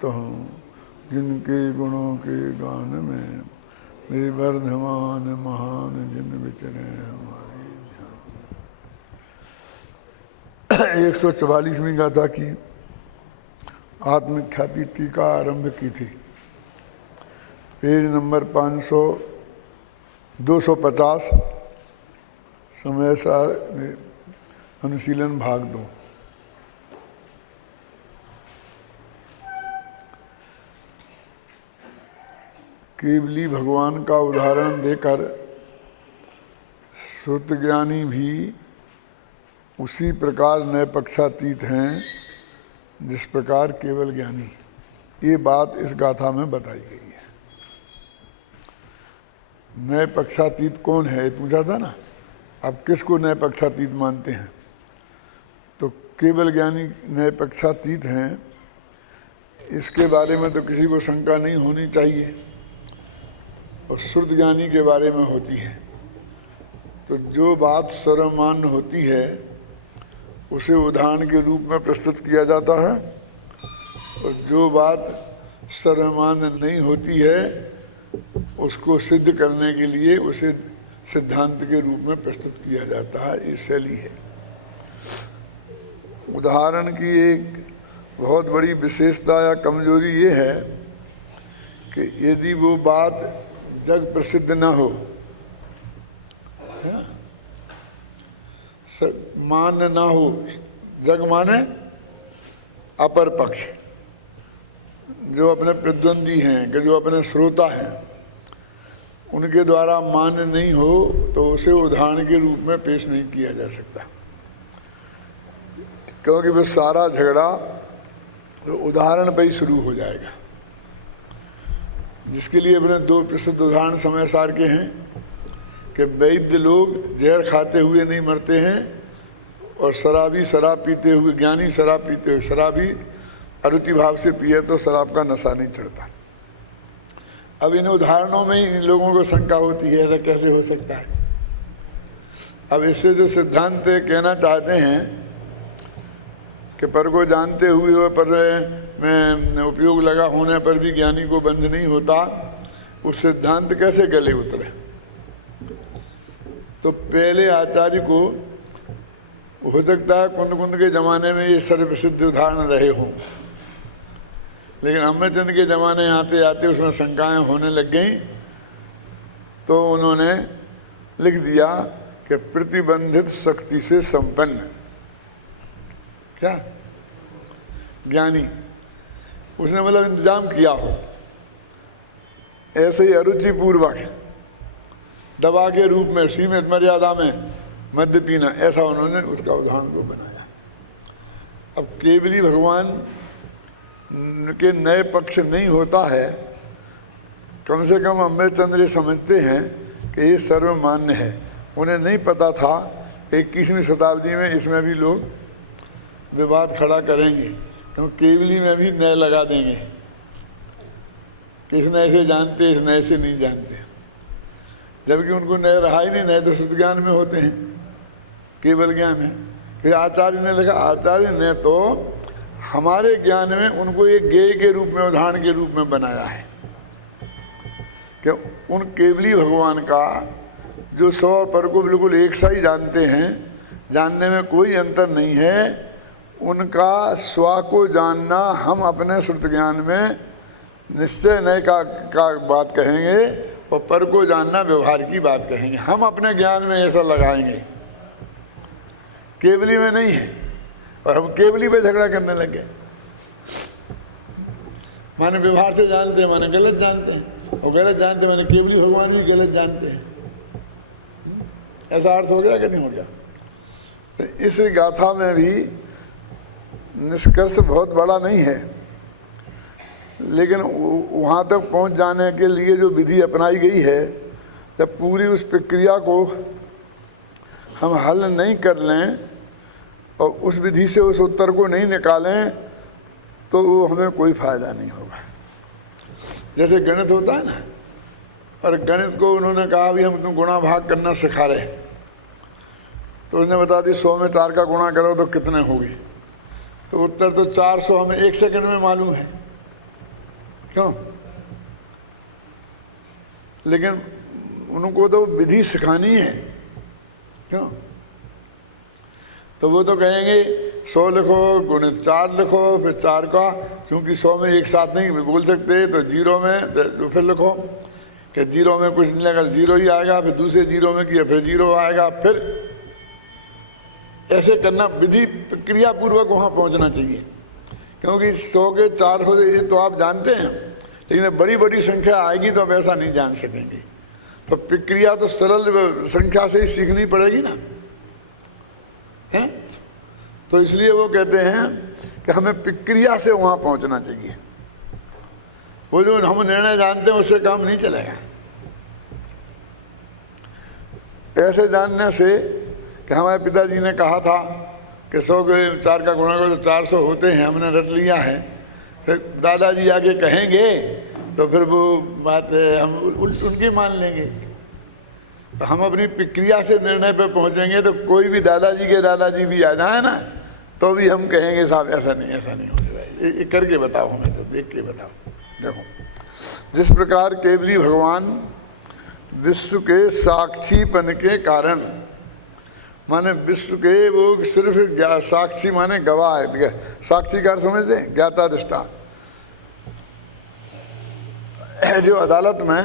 तो हूँ जिनके गुणों के गान में वे वर्धमान महान जिन विचरे हमारे ध्यान। 144वीं गाथा की आत्मख्याति टीका आरंभ की थी। पेज नंबर 250 समय सार अनुशीलन भाग 2। केवली भगवान का उदाहरण देकर श्रुतज्ञानी भी उसी प्रकार नैपक्षातीत हैं जिस प्रकार केवल ज्ञानी। ये बात इस गाथा में बताई गई है। नैपक्षातीत कौन है ये पूछा था ना। आप किसको नैपक्षातीत मानते हैं? तो केवल ज्ञानी नैपक्षातीत हैं, इसके बारे में तो किसी को शंका नहीं होनी चाहिए। और शुद्ध ज्ञानी के बारे में होती है। तो जो बात सर्वमान्य होती है उसे उदाहरण के रूप में प्रस्तुत किया जाता है, और जो बात सर्वमान्य नहीं होती है उसको सिद्ध करने के लिए उसे सिद्धांत के रूप में प्रस्तुत किया जाता है। ये शैली है। उदाहरण की एक बहुत बड़ी विशेषता या कमजोरी ये है कि यदि वो बात जग प्रसिद्ध न हो, मान न हो, जग माने अपर पक्ष, जो अपने प्रतिद्वंदी हैं कि जो अपने श्रोता हैं, उनके द्वारा मान्य नहीं हो तो उसे उदाहरण के रूप में पेश नहीं किया जा सकता, क्योंकि वह सारा झगड़ा उदाहरण पर ही शुरू हो जाएगा। जिसके लिए अपने दो प्रसिद्ध उदाहरण समय सार के हैं कि वैद्य लोग जहर खाते हुए नहीं मरते हैं और शराबी शराब पीते हुए, ज्ञानी शराब पीते हुए, शराबी अरुचि भाव से पिए तो शराब का नशा नहीं चढ़ता। अब इन उदाहरणों में ही इन लोगों को शंका होती है, ऐसा कैसे हो सकता है। अब इससे जो सिद्धांत कहना चाहते हैं कि पर को जानते हुए और पर में उपयोग लगा होने पर भी ज्ञानी को बंध नहीं होता, उस सिद्धांत कैसे गले उतरे। तो पहले आचार्य को हो सकता है कुंद कुंद के ज़माने में ये सर्वप्रसिद्ध उदाहरण रहे हों, लेकिन अमरचंद के ज़माने आते आते उसमें शंकाएं होने लग गई, तो उन्होंने लिख दिया कि प्रतिबंधित शक्ति से संपन्न क्या ज्ञानी, उसने मतलब इंतजाम किया हो, ऐसे ही अरुचिपूर्वक दवा के रूप में सीमित मर्यादा में मद्य पीना, ऐसा उन्होंने उसका उदाहरण को बनाया। अब केवली भगवान के नए पक्ष नहीं होता है, कम से कम अमृतचंद्र समझते हैं कि ये सर्वमान्य है। उन्हें नहीं पता था 21वीं शताब्दी में इसमें भी लोग विवाद खड़ा करेंगे, तो केवली में भी नए लगा देंगे, इस नए से जानते, इस नए से नहीं जानते, जबकि उनको नए रहा ही नहीं। नए तो शुद्ध ज्ञान में होते हैं, केवल ज्ञान है। फिर आचार्य ने लिखा, आचार्य ने तो हमारे ज्ञान में उनको एक ज्ञेय के रूप में, उदाहरण के रूप में बनाया है कि उन केवली भगवान का जो स्व और पर को बिल्कुल एक सा ही जानते हैं, जानने में कोई अंतर नहीं है, उनका स्व को जानना हम अपने श्रुत ज्ञान में निश्चय नए का बात कहेंगे, और पर को जानना व्यवहार की बात कहेंगे। हम अपने ज्ञान में ऐसा लगाएंगे, केवली में नहीं है। और हम केवली पे झगड़ा करने लगे, माने व्यवहार से जानते हैं, माने गलत जानते हैं, और गलत जानते माने केवली भगवान भी गलत जानते हैं। ऐसा अर्थ हो गया कि नहीं हो गया। तो इस गाथा में भी निष्कर्ष बहुत बड़ा नहीं है, लेकिन वहाँ तक पहुँच जाने के लिए जो विधि अपनाई गई है, जब पूरी उस प्रक्रिया को हम हल नहीं कर लें और उस विधि से उस उत्तर को नहीं निकालें तो वो हमें कोई फायदा नहीं होगा। जैसे गणित होता है ना, और गणित को उन्होंने कहा भी हम तुम गुणा भाग करना सिखा रहे, तो उसने बता दी 100 में 4 का गुणा करो तो कितने होगी, तो उत्तर तो 400 हमें 1 सेकंड में मालूम है, क्यों? लेकिन उनको तो विधि सिखानी है, क्यों? तो वो तो कहेंगे 100 लिखो गुणित 4 लिखो, फिर 4 का, क्योंकि 100 में एक साथ नहीं बोल सकते, तो 0 में तो फिर लिखो कि 0 में कुछ नहीं लगा, 0 ही आएगा, फिर दूसरे 0 में किया फिर 0 आएगा, फिर ऐसे करना, विधि क्रिया पूर्वक वहाँ पहुँचना चाहिए। क्योंकि 100 के 4 हो ये तो आप जानते हैं, लेकिन बड़ी बड़ी संख्या आएगी तो आप ऐसा नहीं जान सकेंगे। तो प्रक्रिया तो सरल संख्या से ही सीखनी पड़ेगी ना, है? तो इसलिए वो कहते हैं कि हमें प्रक्रिया से वहाँ पहुँचना चाहिए। वो जो हम निर्णय जानते हैं उससे काम नहीं चलेगा। ऐसे जानने से कि हमारे पिताजी ने कहा था कि 100 के 4 का गुणा करो तो 400 होते हैं, हमने रट लिया है, फिर दादाजी आगे कहेंगे तो फिर वो बात हम उनकी मान लेंगे। तो हम अपनी प्रक्रिया से निर्णय पे पहुंचेंगे, तो कोई भी दादाजी के दादाजी भी आ जाए ना तो भी हम कहेंगे साहब ऐसा नहीं होने भाई, ये करके बताओ, हमें तो देख के बताओ। देखो, जिस प्रकार केवली भगवान विश्व के साक्षीपन के कारण, माने विश्व के वो सिर्फ साक्षी माने गवाह है, साक्षी का समझते, ज्ञाता दृष्टा। जो अदालत में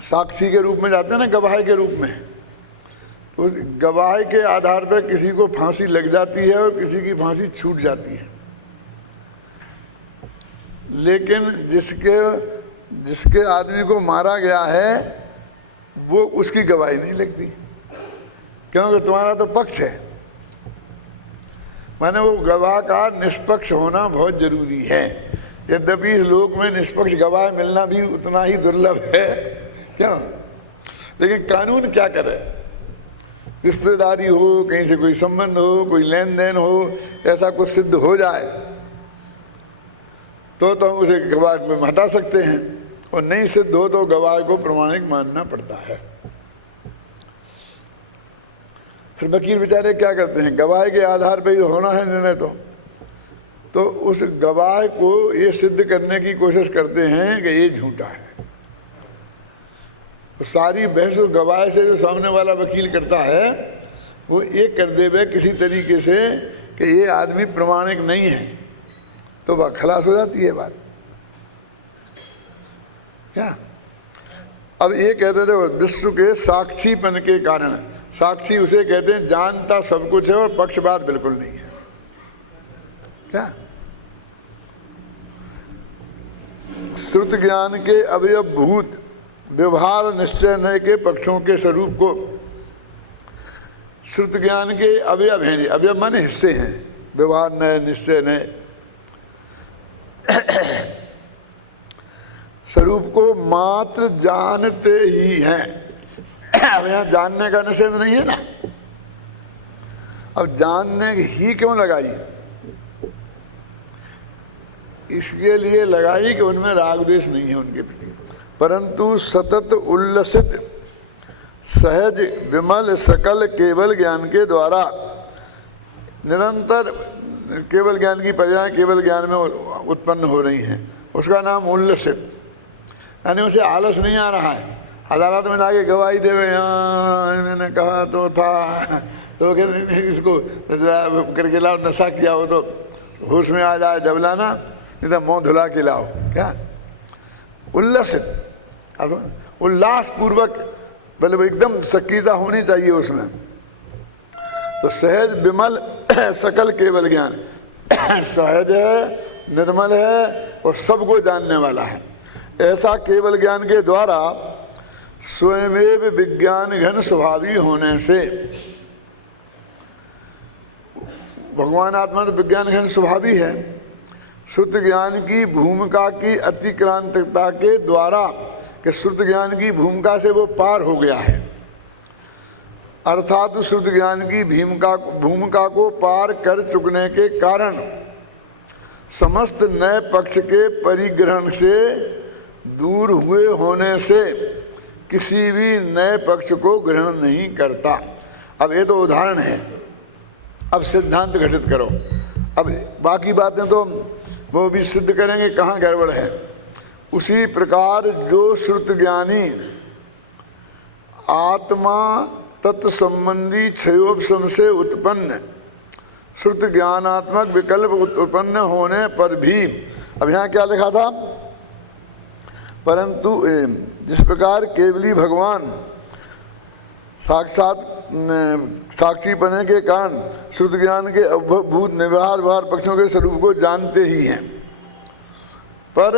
साक्षी के रूप में जाते हैं ना, गवाह के रूप में, तो गवाह के आधार पर किसी को फांसी लग जाती है और किसी की फांसी छूट जाती है। लेकिन जिसके आदमी को मारा गया है वो उसकी गवाही नहीं लगती, क्योंकि तुम्हारा तो पक्ष है। माने वो गवाह का निष्पक्ष होना बहुत जरूरी है। यद्यपि इस लोक में निष्पक्ष गवाह मिलना भी उतना ही दुर्लभ है, क्यों? लेकिन कानून क्या करे, रिश्तेदारी हो, कहीं से कोई संबंध हो, कोई लेन देन हो, ऐसा कुछ सिद्ध हो जाए तो हम उसे गवाह में हटा सकते हैं, और नहीं सिद्ध हो तो गवाह को प्रमाणिक मानना पड़ता है। फिर वकील बेचारे क्या करते हैं, गवाह के आधार पर ही होना है निर्णय, तो उस गवाह को ये सिद्ध करने की कोशिश करते हैं कि ये झूठा है। तो सारी बहस गवाह से जो सामने वाला वकील करता है वो ये कर देवे किसी तरीके से कि ये आदमी प्रमाणिक नहीं है, तो वह खलास हो जाती है बात, क्या? अब ये कहते थे विश्व के साक्षीपन के कारण, साक्षी उसे कहते हैं जानता सब कुछ है और पक्षपात बिल्कुल नहीं है, क्या? श्रुत ज्ञान के अवयवभूत व्यवहार निश्चय नय के पक्षों के स्वरूप को, श्रुत ज्ञान के अवयव हैं, अवयव माने हिस्से हैं, व्यवहार नय निश्चय नय स्वरूप को मात्र जानते ही हैं। अब यहाँ जानने का निषेध नहीं है ना, अब जानने ही क्यों लगाई? इसके लिए लगाई कि उनमें राग द्वेष नहीं है उनके प्रति, परंतु सतत उल्लसित सहज विमल सकल केवल ज्ञान के द्वारा निरंतर केवल ज्ञान की पर्याय केवल ज्ञान में उत्पन्न हो रही हैं, उसका नाम उल्लसित, यानी उसे आलस नहीं आ रहा है। अदालत में जाके गवाही देवे, हाँ मैंने कहा तो था, तो इसको करके लाओ, नशा किया हो तो होश में आ जाए जब लाना, नहीं तो मुँह धुला के लाओ, क्या? उल्लसित, अब उल्लास पूर्वक, मतलब एकदम सक्रियता होनी चाहिए उसमें। तो सहज विमल सकल केवल ज्ञान, सहज है, निर्मल है और सबको जानने वाला है, ऐसा केवल ज्ञान के द्वारा स्वयमेव विज्ञान घन स्वभावी होने से, भगवान आत्मा तो विज्ञान घन स्वभावी है, शुद्ध ज्ञान की भूमिका की अतिक्रांतता के द्वारा, कि शुद्ध ज्ञान की भूमिका से वो पार हो गया है, अर्थात शुद्ध ज्ञान की भूमिका को पार कर चुकने के कारण समस्त नए पक्ष के परिग्रहण से दूर हुए होने से किसी भी नए पक्ष को ग्रहण नहीं करता। अब ये तो उदाहरण है, अब सिद्धांत घटित करो। अब बाकी बातें तो वो भी सिद्ध करेंगे कहाँ गड़बड़ है। उसी प्रकार जो श्रुत ज्ञानी आत्मा तत्संबंधी क्षयोपशम से उत्पन्न श्रुत ज्ञानात्मक विकल्प उत्पन्न होने पर भी, अब यहाँ क्या लिखा था, परंतु जिस प्रकार केवली भगवान साक्षात साक्षी बने के कारण श्रुत ज्ञान के अवभूत व्यवहार पक्षों के स्वरूप को जानते ही हैं, पर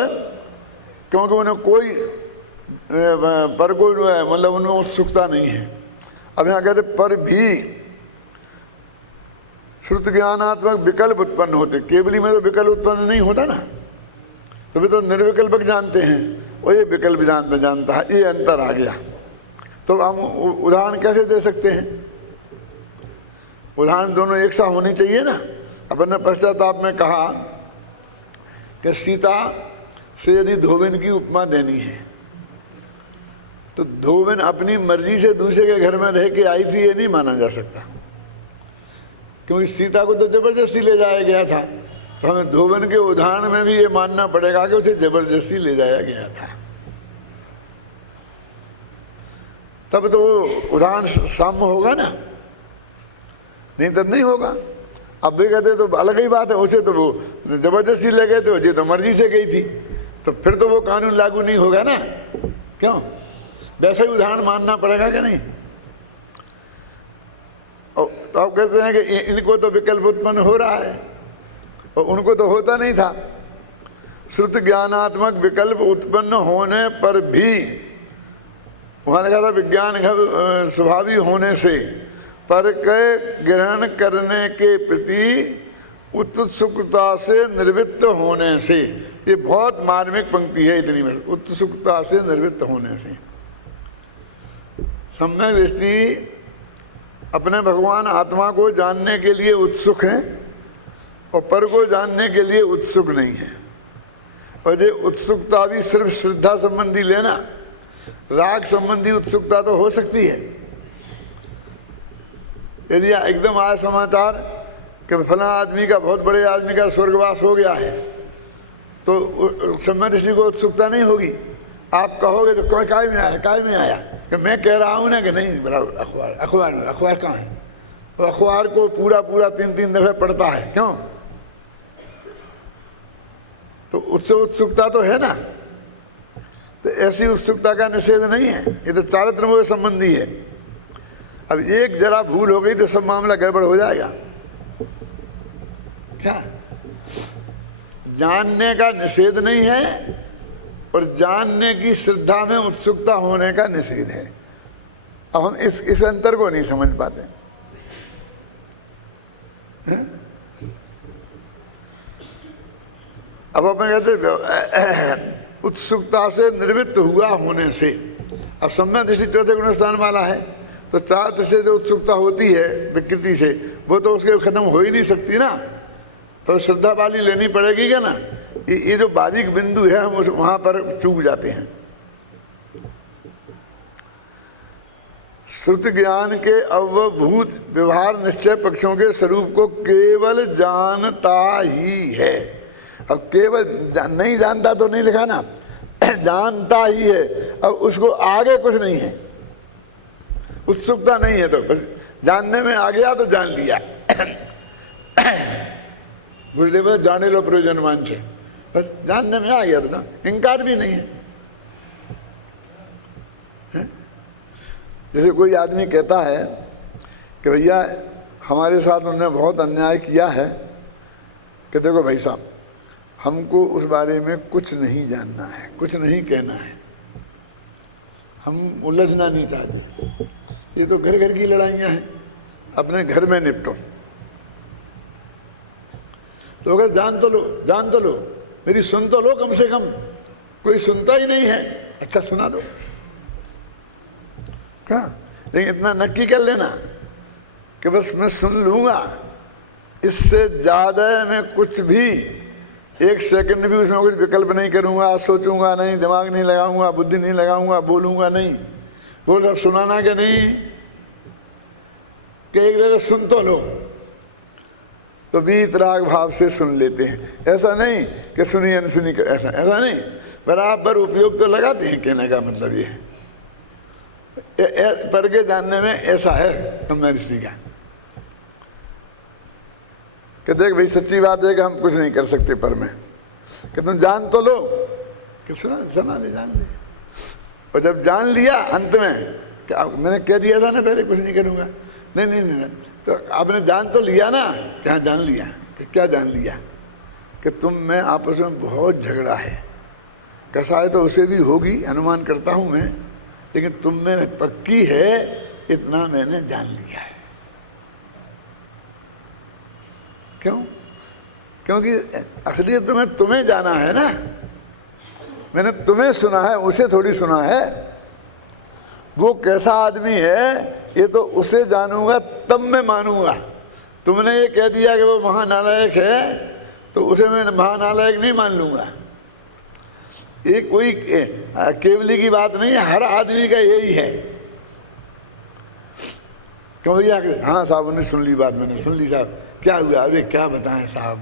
क्योंकि उन्हें कोई पर कोई मतलब उनमें उत्सुकता नहीं है। अब यहाँ कहते पर भी श्रुत ज्ञानात्मक विकल्प उत्पन्न होते, केवली में तो विकल्प उत्पन्न नहीं होता ना, तभी तो निर्विकल्पक जानते हैं, और ये विकल्प जानता है, ये अंतर आ गया। तो हम उदाहरण कैसे दे सकते हैं, उदाहरण दोनों एक सा होनी चाहिए ना। अपन ने पश्चाताप में कहा कि सीता से यदि धोबिन की उपमा देनी है तो धोबिन अपनी मर्जी से दूसरे के घर में रह के आई थी, ये नहीं माना जा सकता, क्योंकि सीता को तो जबरदस्ती ले जाया गया था। तो हमें धोबिन के उदाहरण में भी ये मानना पड़ेगा कि उसे जबरदस्ती ले जाया गया था, तब तो वो उदाहरण साम्य होगा ना, नहीं तो नहीं होगा। अब भी कहते तो अलग ही बात है, उसे तो वो जबरदस्ती ले गए थे, ये तो मर्जी से गई थी, तो फिर तो वो कानून लागू नहीं होगा ना, क्यों? वैसा ही उदाहरण मानना पड़ेगा कि नहीं। तो आप कहते हैं कि इनको तो विकल्प उत्पन्न हो रहा है और उनको तो होता नहीं था। श्रुत ज्ञानात्मक विकल्प उत्पन्न होने पर भी, वहाँ लिखा था विज्ञान स्वभावी होने से, पर के ग्रहण करने के प्रति उत्सुकता से निर्वृत्त होने से, ये बहुत मार्मिक पंक्ति है इतनी में, उत्सुकता से निर्वृत्त होने से। सम्यक दृष्टि अपने भगवान आत्मा को जानने के लिए उत्सुक हैं और पर को जानने के लिए उत्सुक नहीं है। और ये उत्सुकता भी सिर्फ श्रद्धा संबंधी लेना, राग संबंधी उत्सुकता तो हो सकती है। यदि एकदम आया समाचार कि फला आदमी का, बहुत बड़े आदमी का स्वर्गवास हो गया है, तो सम्यक दृष्टि को उत्सुकता नहीं होगी। आप कहोगे तो काय में आया कि मैं कह रहा हूँ ना कि नहीं, बड़ा अखबार कहाँ है, वो अखबार को पूरा 3 दफे पढ़ता है, क्यों? तो उससे उत्सुकता तो है ना। तो ऐसी उत्सुकता का निषेध नहीं है, ये तो चारित्र संबंधी है। अब एक जरा भूल हो गई तो सब मामला गड़बड़ हो जाएगा। क्या जानने का निषेध नहीं है और जानने की श्रद्धा में उत्सुकता होने का निषेध है। अब हम इस अंतर को नहीं समझ पाते। अब अपन कहते उत्सुकता से निर्वृत्त हुआ होने से। अब सम्यक दृष्टि चौथे गुण स्थान वाला है, तो चार से जो उत्सुकता होती है विकृति से, वो तो उसके खत्म हो ही नहीं सकती ना, तो श्रद्धा वाली लेनी पड़ेगी क्या ना। ये जो बारीक बिंदु है हम वहां पर चूक जाते हैं। श्रुत ज्ञान के अवभूत व्यवहार निश्चय पक्षों के स्वरूप को केवल जानता ही है। अब केवल नहीं जानता तो नहीं लिखा ना, जानता ही है। अब उसको आगे कुछ नहीं है, उत्सुकता नहीं है, तो बस जानने में आ गया तो जान लिया। गुरुदेव जाने लो प्रयोजनवान से, बस जानने में आ गया तो ना, इनकार भी नहीं है। जैसे कोई आदमी कहता है कि भैया हमारे साथ उन्होंने बहुत अन्याय किया है, कि देखो भाई साहब हमको उस बारे में कुछ नहीं जानना है, कुछ नहीं कहना है, हम उलझना नहीं चाहते, ये तो घर घर की लड़ाइयाँ हैं, अपने घर में निपटो। तो अगर जान तो लो, मेरी सुन तो लो कम से कम। कोई सुनता ही नहीं है, अच्छा सुना दो क्या, लेकिन इतना नक्की कर लेना कि बस मैं सुन लूँगा, इससे ज़्यादा मैं कुछ भी एक सेकंड भी उसमें कुछ विकल्प नहीं करूँगा, सोचूंगा नहीं, दिमाग नहीं लगाऊंगा, बुद्धि नहीं लगाऊंगा, बोलूँगा नहीं। वो सब सुनाना कि नहीं कि एक जगह सुन तो लो, तो वीतराग भाव से सुन लेते हैं। ऐसा नहीं कि सुनी अनसुनी, ऐसा ऐसा नहीं, बराबर उपयोग तो लगाते हैं। कहने का मतलब ये है पर के जानने में ऐसा है ब्रह्म ऋषि का कि देख भाई सच्ची बात है कि हम कुछ नहीं कर सकते पर में, कि तुम जान तो लो, कि सुना ले जान ले। और जब जान लिया अंत में क्या मैंने कह दिया था ना पहले कुछ नहीं करूँगा, नहीं नहीं नहीं, तो आपने जान तो लिया ना, क्या जान लिया, कि क्या जान लिया, कि तुम में आपस में बहुत झगड़ा है। कसाय तो उसे भी होगी अनुमान करता हूँ मैं, लेकिन तुम में पक्की है, इतना मैंने जान लिया है। क्यों? क्योंकि असलियत तो मैं तुम्हें जाना है ना, मैंने तुम्हें सुना है, उसे थोड़ी सुना है। वो कैसा आदमी है ये तो उसे जानूंगा तब मैं मानूंगा। तुमने ये कह दिया कि वो महानालायक है तो उसे मैं महानालायक नहीं मान लूंगा। ये कोई केवली की बात नहीं है, हर आदमी का यही है। क्यों भैया? हाँ साहब उन्हें सुन ली बात, मैंने सुन ली साहब, क्या हुआ? अरे क्या बताएं साहब,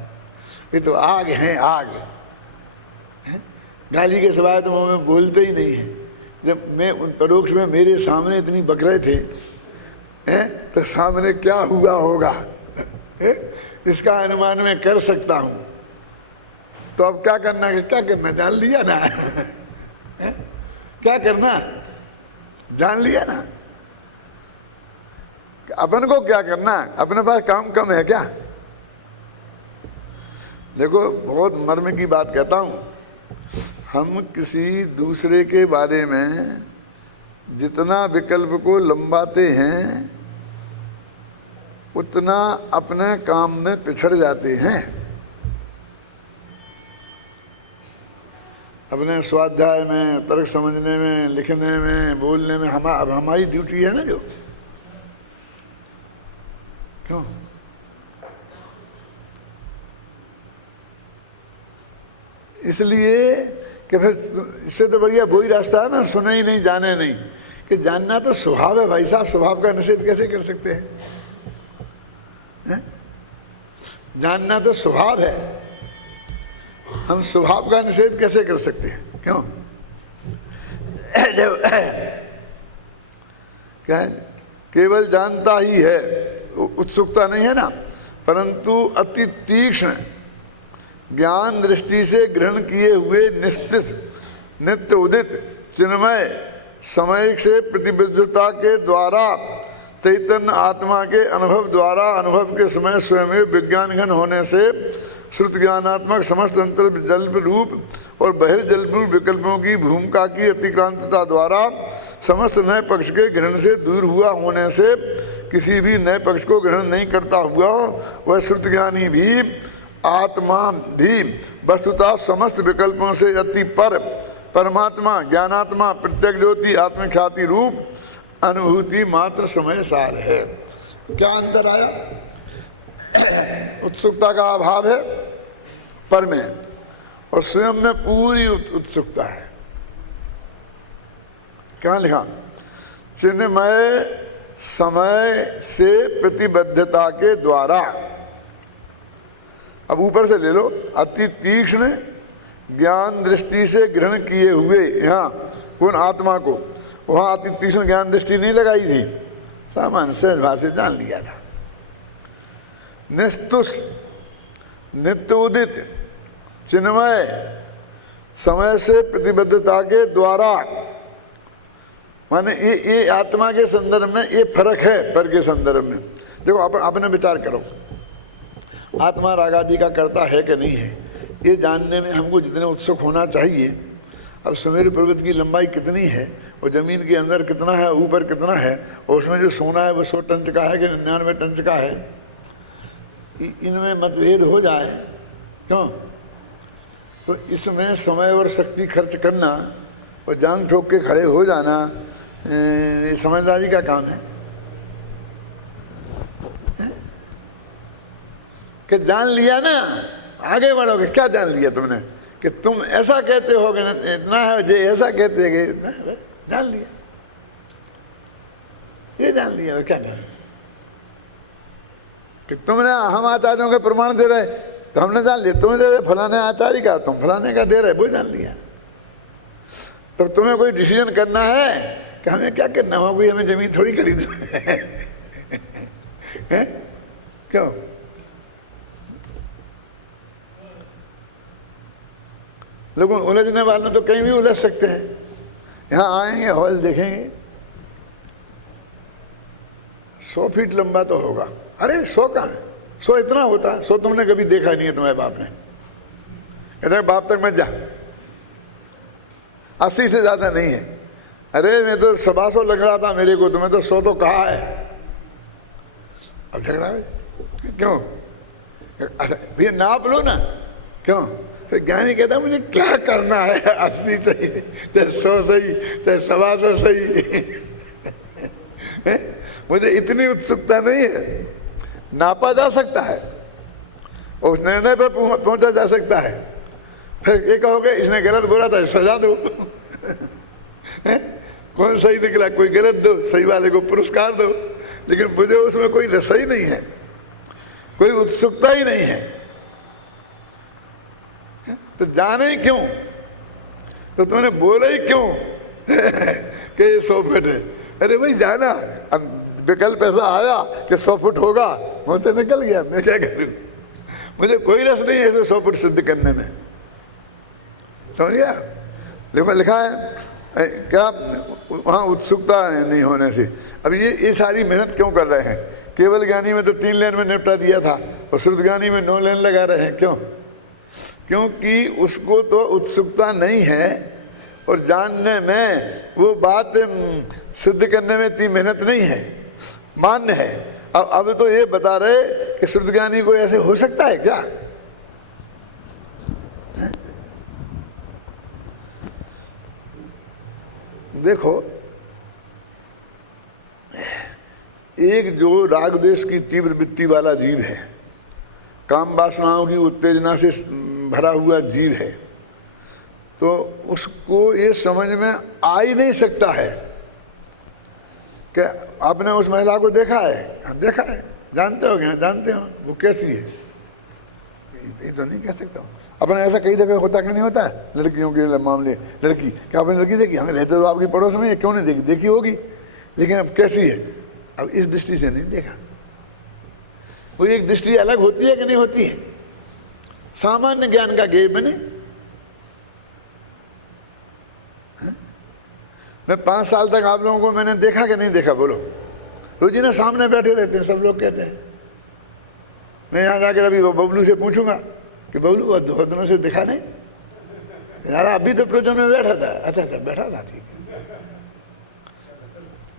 ये तो आग है आग। गाली के सिवाय तो मुँह में बोलते ही नहीं है। जब मैं उन परोक्ष में मेरे सामने इतनी बक रहे थे तो सामने क्या हुआ होगा इसका अनुमान मैं कर सकता हूँ। तो अब क्या करना है? क्या करना? जान लिया ना क्या करना? जान लिया ना। अपन को क्या करना? अपने पास काम कम है क्या? देखो बहुत मर्म की बात कहता हूँ, हम किसी दूसरे के बारे में जितना विकल्प को लंबाते हैं उतना अपने काम में पिछड़ जाते हैं। अपने स्वाध्याय में, तर्क समझने में, लिखने में, बोलने में अब हमारी ड्यूटी है ना जो। क्यों? इसलिए कि फिर इससे तो बढ़िया वही रास्ता है ना, सुने ही नहीं जाने नहीं। कि जानना तो स्वभाव है भाई साहब, स्वभाव का निषेध कैसे कर सकते हैं? जानना तो स्वभाव है, हम स्वभाव का निषेध कैसे कर सकते हैं? क्यों? क्या है? केवल जानता ही है, उत्सुकता नहीं है ना, परंतु अति तीक्ष्ण ज्ञान दृष्टि से ग्रहण किए हुए नित्य उदित चिन्मय समय से प्रतिबद्धता के द्वारा चैतन्य आत्मा के अनुभव द्वारा अनुभव के समय स्वयं विज्ञान घन होने से श्रुत ज्ञानात्मक समस्त अंतर जल्प रूप और बहिर्जल्प रूप विकल्पों की भूमिका की अतिक्रांतता द्वारा समस्त नए पक्ष के ग्रहण से दूर हुआ होने से किसी भी नए पक्ष को ग्रहण नहीं करता हुआ वह श्रुत ज्ञानी भी आत्मा भी वस्तुतः समस्त विकल्पों से अति पर परमात्मा ज्ञानात्मा प्रत्यक्ष ज्योति आत्मख्याति रूप अनुभूति मात्र समय सार है। क्या अंतर आया? उत्सुकता का अभाव है पर में, और स्वयं में पूरी उत्सुकता है। क्या लिखा? चिन्मय समय से प्रतिबद्धता के द्वारा। अब ऊपर से ले लो, अति तीक्ष्ण ज्ञान दृष्टि से ग्रहण किए हुए, यहाँ कौन? आत्मा को। वहाँ अति तीक्ष्ण ज्ञान दृष्टि नहीं लगाई थी, सामान्य सहज भाव से जान लिया था। निस्तुष नित्य उदित चिन्मय समय से प्रतिबद्धता के द्वारा, माने ये आत्मा के संदर्भ में ये फर्क है पर के संदर्भ में। देखो अपने विचार करो, आत्मा रागादि का करता है कि नहीं है, ये जानने में हमको जितने उत्सुक होना चाहिए। अब सुमेरु पर्वत की लंबाई कितनी है और ज़मीन के अंदर कितना है, ऊपर कितना है, और उसमें जो सोना है वो 100 टन का है कि 99 टन का है, इनमें मतभेद हो जाए। क्यों? तो इसमें समय और शक्ति खर्च करना और जान ठोक के खड़े हो जाना ये समझदारी का काम है कि जान लिया ना, आगे बढ़ोगे। क्या जान लिया तुमने? कि तुम ऐसा कहते हो कि इतना है, जे ऐसा कहते हैं कि इतना है, जान लिया, ये जान लिया। क्या जान? कि तुमने हम आचार्यों के प्रमाण दे रहे, तो हमने जान लिया तुम्हें दे रहे फलाने आचार्य का, तुम फलाने का दे रहे, वो जान लिया। तो तुम्हें कोई डिसीजन करना है कि हमें क्या करना हुआ, कोई हमें जमीन थोड़ी खरीद है क्यों? लोग उलझने वाले तो कहीं भी उलझ सकते हैं। यहाँ आएंगे, हॉल देखेंगे, 100 फीट लंबा तो होगा। अरे 100 कहाँ है, 100 इतना होता है, 100 तुमने कभी देखा नहीं है तुम्हारे बाप ने। कहते बाप तक मत जा, 80 से ज्यादा नहीं है। अरे मैं तो 125 लग रहा था मेरे को, तुम्हें तो 100 तो कहा है। अब झगड़ा है क्यों? अच्छा भैया नाप लो ना, क्यों? फिर ज्ञानी कहता मुझे क्या करना है, 80 चाहिए चाहे 100 सही चाहे 125 सही मुझे इतनी उत्सुकता नहीं है। नापा जा सकता है, उस निर्णय पर पहुंचा जा सकता है। फिर ये कहोगे इसने गलत बोला था, सजा दो कौन सही निकला, कोई गलत दो, सही वाले को पुरस्कार दो। लेकिन मुझे उसमें कोई रस ही नहीं है, कोई उत्सुकता ही नहीं है। तो जाने ही क्यों, तो तुमने बोला ही क्यों कि ये 100 फुट है। अरे भाई जाना, विकल्प ऐसा आया कि 100 फुट होगा, मुझसे निकल गया, मैं क्या करूं? मुझे कोई रस नहीं है 100 फुट सिद्ध करने में, समझ गया? लिखा है क्या वहाँ उत्सुकता नहीं होने से। अब ये सारी मेहनत क्यों कर रहे हैं? केवल ज्ञानी में तो 3 लेन में निपटा दिया था, और श्रुत ज्ञानी में 9 लेन लगा रहे हैं। क्यों? क्योंकि उसको तो उत्सुकता नहीं है, और जानने में, वो बात सिद्ध करने में इतनी मेहनत नहीं है, मान्य है। अब तो ये बता रहे कि श्रुत ज्ञानी को ऐसे हो सकता है क्या? देखो, एक जो राग द्वेष की तीव्र वृत्ति वाला जीव है, काम वासनाओं की उत्तेजना से भरा हुआ जीव है, तो उसको ये समझ में आ ही नहीं सकता है कि आपने उस महिला को देखा है, देखा है, जानते हो क्या? जानते हो वो कैसी है? ये तो नहीं कह सकता हूँ। अपने ऐसा कई दफे होता कि नहीं होता है लड़कियों के मामले, लड़की क्या आपने लड़की देखी? हमें रहते तो आपकी पड़ोस में, क्यों नहीं देखी? देखी होगी, लेकिन अब कैसी है? अब इस दृष्टि से नहीं देखा। वो एक दृष्टि अलग होती है कि नहीं होती है? सामान्य ज्ञान का गेय बने। मैं 5 साल तक आप लोगों को मैंने देखा कि नहीं देखा? बोलो। रोजीना सामने बैठे रहते हैं, सब लोग कहते हैं। मैं यहाँ जाकर अभी बबलू से पूछूंगा कि बबलू बहुत दिनों से दिखा नहीं यार, अभी तो प्रोजन में बैठा था। अच्छा अच्छा बैठा था, ठीक है।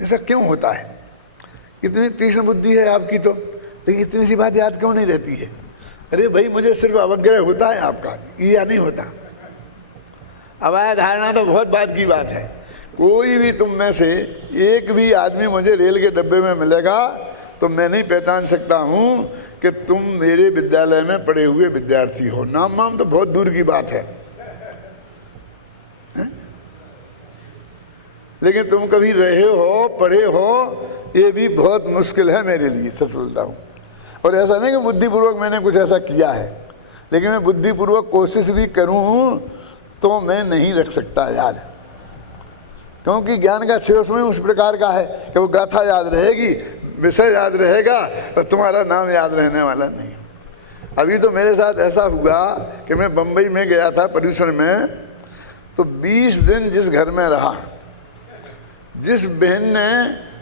ऐसा क्यों होता है? इतनी तीक्ष्ण बुद्धि है आपकी तो, लेकिन इतनी सी बात याद क्यों नहीं रहती है? अरे भाई मुझे सिर्फ अवग्रह होता है आपका, या नहीं होता? अवैध धारणा तो बहुत बात की बात है। कोई भी तुम में से एक भी आदमी मुझे रेल के डब्बे में मिलेगा तो मैं नहीं पहचान सकता हूं कि तुम मेरे विद्यालय में पढ़े हुए विद्यार्थी हो। नाम वाम तो बहुत दूर की बात है, लेकिन तुम कभी रहे हो, पढ़े हो, ये भी बहुत मुश्किल है मेरे लिए, सच बोलता हूँ। और ऐसा नहीं कि बुद्धिपूर्वक मैंने कुछ ऐसा किया है, लेकिन मैं बुद्धिपूर्वक कोशिश भी करूँ तो मैं नहीं रख सकता याद, क्योंकि ज्ञान का क्षेत्र में उस प्रकार का है कि वो गाथा याद रहेगी, विषय याद रहेगा, और तुम्हारा नाम याद रहने वाला नहीं। अभी तो मेरे साथ ऐसा हुआ कि मैं बम्बई में गया था पर्यूषण में, तो 20 दिन जिस घर में रहा, जिस बहन ने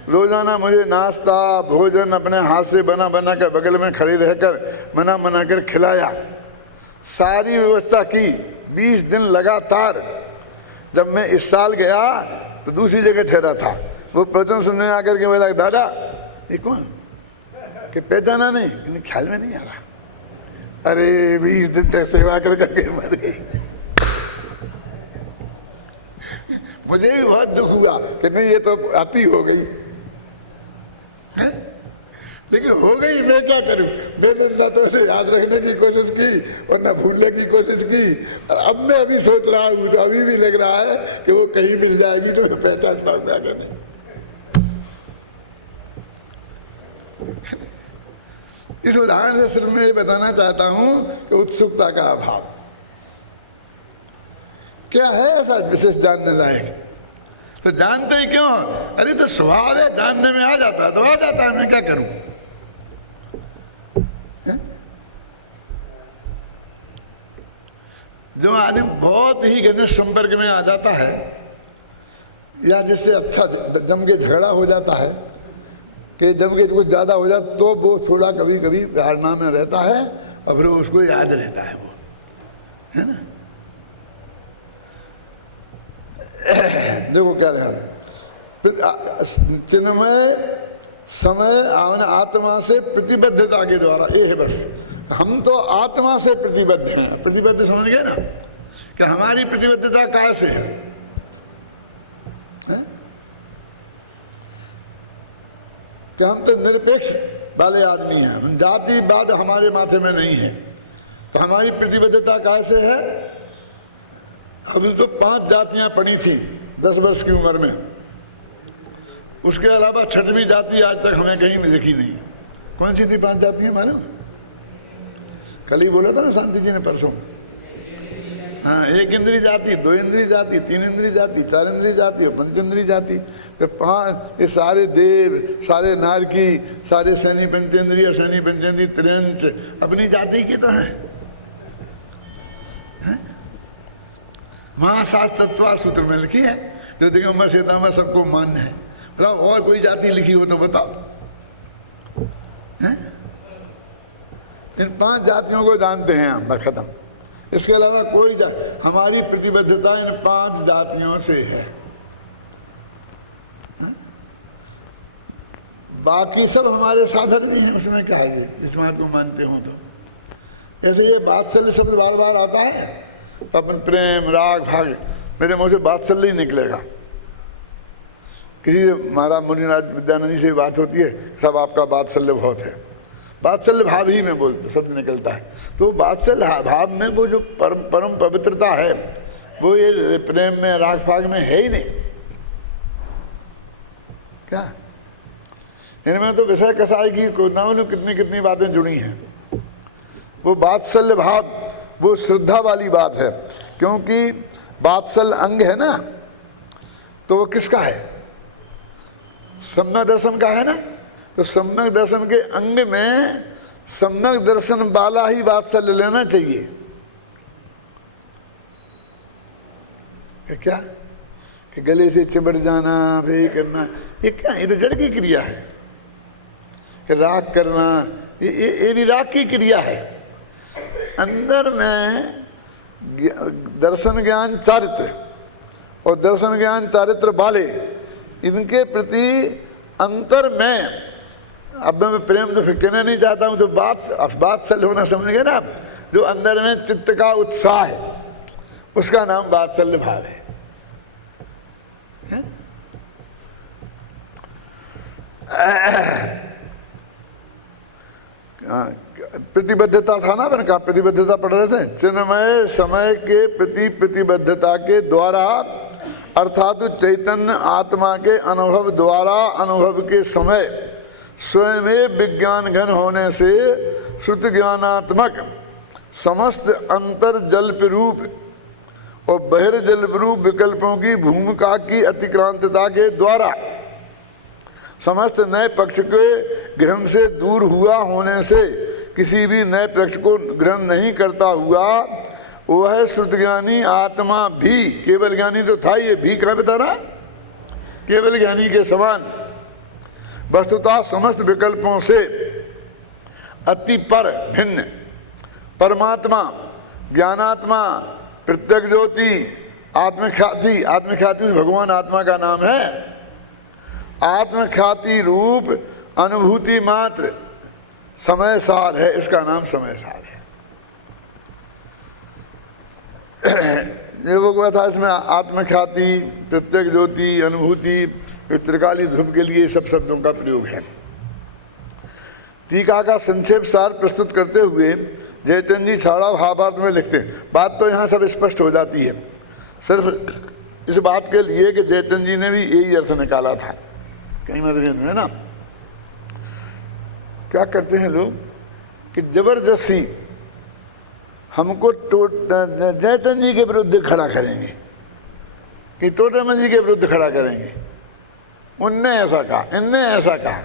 रोजाना मुझे नाश्ता भोजन अपने हाथ से बना बना कर बगल में खड़ी रहकर मना कर खिलाया, सारी व्यवस्था की, 20 दिन लगातार। जब मैं इस साल गया तो दूसरी जगह ठहरा था, वो प्रवचन सुनने आकर के बोला, दादा ये कौन? कि पहचाना नहीं, ख्याल में नहीं आ रहा। अरे 20 दिन तक सेवा कर करके मर गई। मुझे भी बहुत दुख हुआ कि नहीं ये तो अति हो गई है? लेकिन हो गई, मैं क्या करूं? मैंने न तो उसे याद रखने की कोशिश की और न भूलने की कोशिश की। और अब मैं अभी सोच रहा हूँ, तो अभी भी लग रहा है कि वो कहीं मिल जाएगी तो मैं पहचान पाऊंगा कि नहीं। इस उदाहरण से सिर्फ मैं ये बताना चाहता हूं कि उत्सुकता का अभाव क्या है ऐसा विशेष जानने लायक। तो जानते ही क्यों? अरे तो स्वभाव है, जानने में आ जाता है तो आ जाता है, मैं क्या करूं। जो आदमी बहुत ही घनिष्ठ संपर्क में आ जाता है या जिससे अच्छा जम के झगड़ा हो जाता है कि जम के कुछ ज़्यादा हो जाता तो वो थोड़ा कभी कभी धारणा में रहता है और फिर उसको याद रहता है, वो है ना। देखो क्या रहा, चिन्मय समय आत्मा से प्रतिबद्धता के द्वारा, ये है बस। हम तो आत्मा से प्रतिबद्ध हैं। प्रतिबद्ध समझ गए ना कि हमारी प्रतिबद्धता कैसे है? कि हम तो निरपेक्ष वाले आदमी हैं, जातिवाद हमारे माथे में नहीं है। तो हमारी प्रतिबद्धता कैसे है? अभी तो 5 जातियां पड़ी थी 10 वर्ष की उम्र में, उसके अलावा 6वीं जाति आज तक हमें कहीं भी दिखी नहीं। कौन सी थी 5 जातियां मालूम? कल ही बोला था ना शांति जी ने परसों। हाँ, 1 इंद्रिय जाति, 2 इंद्रिय जाति, 3 इंद्रिय जाति, 4 इंद्रिय जाति और 5 इंद्रिय जाति। तो 5 ये सारे देव, सारे नारकी, सारे सैनी पंचेंद्रिय, सैनी पंचेंद्रिय त्रिंच अपनी जाति की तो हैं। महाशास्त्र तत्व सूत्र में लिखी है, जो दिगंबर श्वेतांबर सबको मान्य है। बताओ और कोई जाति लिखी हो तो बताओ। हैं? इन 5 जातियों को जानते हैं हम, बस खत्म। इसके अलावा कोई हमारी प्रतिबद्धता इन 5 जातियों से है। बाकी सब हमारे साधन भी हैं, उसमें क्या है? इस बात को मानते हो तो। ऐसे ये वात्सल्य शब्द बार बार आता है तो अपन प्रेम राग भाग, मेरे मुंह से वात्सल्य ही निकलेगा। किसी महाराज मुनिराज विद्यानंद जी से बात होती है, सब आपका वात्सल्य बहुत है। वात्सल्य भाव ही में बोलते शब्द निकलता है। तो वात्सल्य भाव में वो जो परम पवित्रता है, वो ये प्रेम में राग भाग में है ही नहीं। क्या इनमें तो विषय कसाई की को ना कितनी कितनी बातें जुड़ी हैं। वो वात्सल्य भाव वो श्रद्धा वाली बात है, क्योंकि वात्सल्य अंग है ना, तो वो किसका है? सम्यक दर्शन का है ना। तो सम्यक दर्शन के अंग में सम्यक दर्शन वाला ही वात्सल्य लेना चाहिए। क्या कि गले से चिमट जाना, ये करना, ये क्या? ये तो जड़ की क्रिया है। कि राग करना, ये राग की क्रिया है। अंदर में दर्शन ज्ञान चारित्र और दर्शन ज्ञान चारित्र वाले, इनके प्रति अंतर में, अब मैं प्रेम तो फिर कहना नहीं चाहता हूं, तो वात्सल्य होना समझ गए ना। जो अंदर में चित्त का उत्साह है, उसका नाम वात्सल्य भाव है। प्रतिबद्धता था ना, अपन का प्रतिबद्धता पढ़ रहे थे। चिन्मय समय के प्रति प्रतिबद्धता के द्वारा, अर्थात चैतन्य आत्मा के अनुभव द्वारा, अनुभव के समय स्वयं विज्ञान घन होने से श्रुत ज्ञानात्मक समस्त अंतर जल्प रूप और बहिर्जल्प रूप विकल्पों की भूमिका की अतिक्रांतता के द्वारा समस्त नए पक्ष के ग्रहण से दूर हुआ होने से किसी भी नए पक्ष को ग्रहण नहीं करता हुआ, वह श्रुत ज्ञानी आत्मा भी, केवल ज्ञानी तो था, ये भी कहाँ बता रहा? केवल ज्ञानी के समान वस्तुतः समस्त विकल्पों से अति पर भिन्न परमात्मा, ज्ञानात्मा, प्रत्यक्ष ज्योति, आत्मख्याति, आत्मख्याति भगवान आत्मा का नाम है, आत्मख्याति रूप अनुभूति मात्र समय सार है, इसका नाम समय सार है। ये वो कहा था, इसमें आत्मख्याति, प्रत्यक्ष ज्योति, अनुभूति, त्रिकाली ध्रुव के लिए सब शब्दों का प्रयोग है। टीका का संक्षेप सार प्रस्तुत करते हुए जयचंद जी छाड़ा भावार्थ में लिखते हैं। बात तो यहाँ सब स्पष्ट हो जाती है, सिर्फ इस बात के लिए कि जयचंद जी ने भी यही अर्थ निकाला था कहीं मतलब है ना। क्या करते हैं लोग कि जबरदस्ती हमको जयतन जी के विरुद्ध खड़ा करेंगे, कि टोटरमल जी के विरुद्ध खड़ा करेंगे, उनने ऐसा कहा, इनने ऐसा कहा।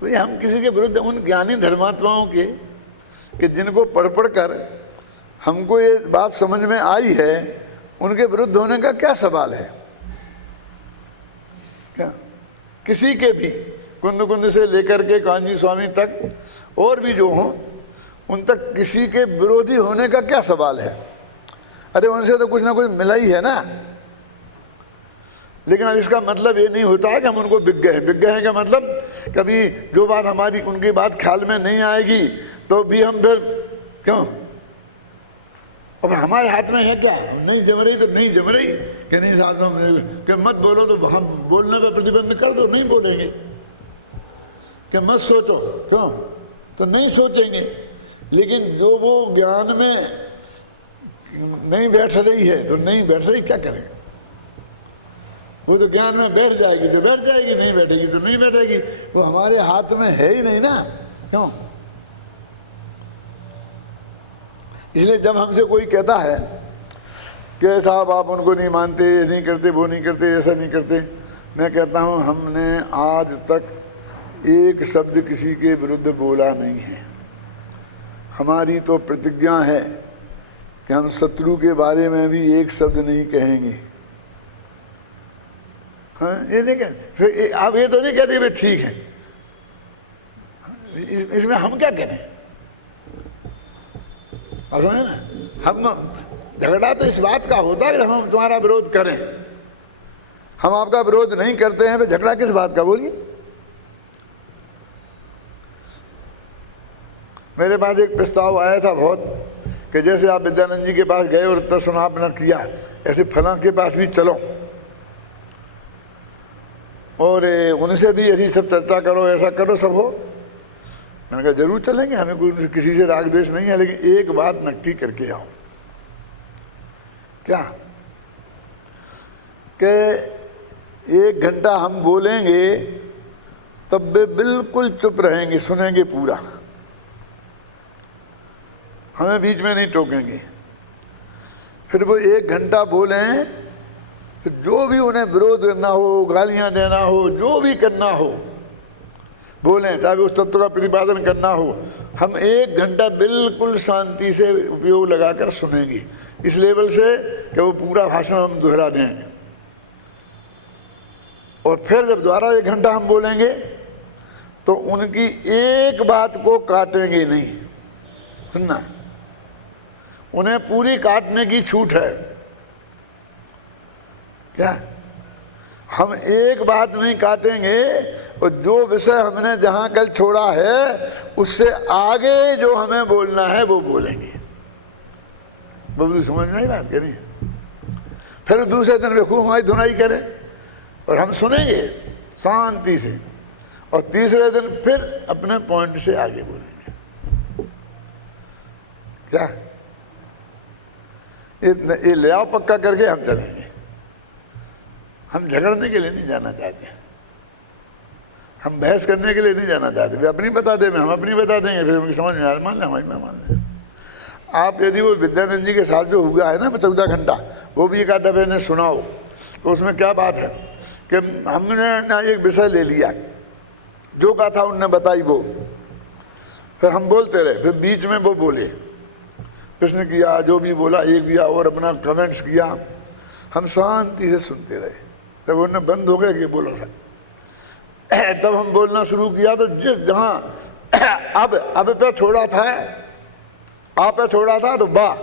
तो ये हम किसी के विरुद्ध, उन ज्ञानी धर्मात्माओं के कि जिनको पढ़ पढ़ कर हमको ये बात समझ में आई है, उनके विरुद्ध होने का क्या सवाल है? क्या किसी के भी कुंद कुंद से लेकर के कांजी स्वामी तक और भी जो हों, उन तक किसी के विरोधी होने का क्या सवाल है? अरे उनसे तो कुछ ना कुछ मिला ही है ना। लेकिन अब इसका मतलब ये नहीं होता है कि हम उनको बिक गए। बिक गए का मतलब कभी जो बात हमारी उनकी बात ख्याल में नहीं आएगी तो भी हम फिर क्यों, और हमारे हाथ में है क्या? हम नहीं जम रही तो नहीं जम रही, कि नहीं साहब कि मत बोलो तो हम बोलने पर प्रतिबंध कर दो, नहीं बोलेंगे। कि मत सोचो, क्यों? तो नहीं सोचेंगे। लेकिन जो वो ज्ञान में नहीं बैठ रही है तो नहीं बैठ रही, क्या करें? वो तो ज्ञान में बैठ जाएगी तो बैठ जाएगी, नहीं बैठेगी तो नहीं बैठेगी। वो हमारे हाथ में है ही नहीं ना, क्यों? इसलिए जब हमसे कोई कहता है कि साहब आप उनको नहीं मानते, ये नहीं करते, वो नहीं करते, ऐसा नहीं करते, मैं कहता हूँ हमने आज तक एक शब्द किसी के विरुद्ध बोला नहीं है। हमारी तो प्रतिज्ञा है कि हम शत्रु के बारे में भी एक शब्द नहीं कहेंगे। हाँ, ये नहीं कह, आप ये तो नहीं कहते भाई ठीक है, इसमें हम क्या करें? समझे ना? हम झगड़ा तो इस बात का होता है कि हम तुम्हारा विरोध करें। हम आपका विरोध नहीं करते हैं, फिर झगड़ा किस बात का? बोलिए। मेरे पास एक प्रस्ताव आया था बहुत, कि जैसे आप विद्यानंद जी के पास गए और उत्तर समापन किया, ऐसे फलां के पास भी चलो और उनसे भी ऐसी सब चर्चा करो, ऐसा करो, सब हो। मैंने कहा जरूर चलेंगे, हमें कोई किसी से राग द्वेष नहीं है, लेकिन एक बात नक्की करके आओ। क्या? कि 1 घंटा हम बोलेंगे तब वे बिल्कुल चुप रहेंगे, सुनेंगे पूरा, हमें बीच में नहीं टोकेंगे। फिर वो 1 घंटा बोलें तो जो भी उन्हें विरोध करना हो, गालियां देना हो, जो भी करना हो बोलें, चाहे उस तत्व का प्रतिपादन करना हो, हम 1 घंटा बिल्कुल शांति से उपयोग लगाकर सुनेंगे, इस लेवल से कि वो पूरा भाषण हम दोहरा दें। और फिर जब दोबारा 1 घंटा हम बोलेंगे तो उनकी एक बात को काटेंगे नहीं। सुनना, उन्हें पूरी काटने की छूट है। क्या? हम एक बात नहीं काटेंगे, और जो विषय हमने जहां कल छोड़ा है उससे आगे जो हमें बोलना है वो बोलेंगे। बबलू समझ में आई बात करें? फिर दूसरे दिन वे खूब हमारी धुनाई करें और हम सुनेंगे शांति से, और तीसरे दिन फिर अपने पॉइंट से आगे बोलेंगे। क्या? ये ले आओ पक्का करके हम चलेंगे। हम झगड़ने के लिए नहीं जाना चाहते, हम बहस करने के लिए नहीं जाना चाहते। वे अपनी बता दे, हम अपनी बता देंगे, फिर उनकी समझ में मान लें, हमारी मान लें। आप यदि वो विद्यानंद जी के साथ जो हुआ है ना 14 घंटा, वो भी एक आधा ने सुनाओ, तो उसमें क्या बात है कि हमने ना एक विषय ले लिया, जो कहा था उनने बताई वो, फिर हम बोलते रहे, फिर बीच में वो बोले, प्रश्न किया, जो भी बोला एक दिया और अपना कमेंट्स किया, हम शांति से सुनते रहे। तब उन्होंने बंद हो गया कि बोलो सर, तब हम बोलना शुरू किया। तो जिस जहाँ अब पे छोड़ा था, आप पे छोड़ा था तो वाह,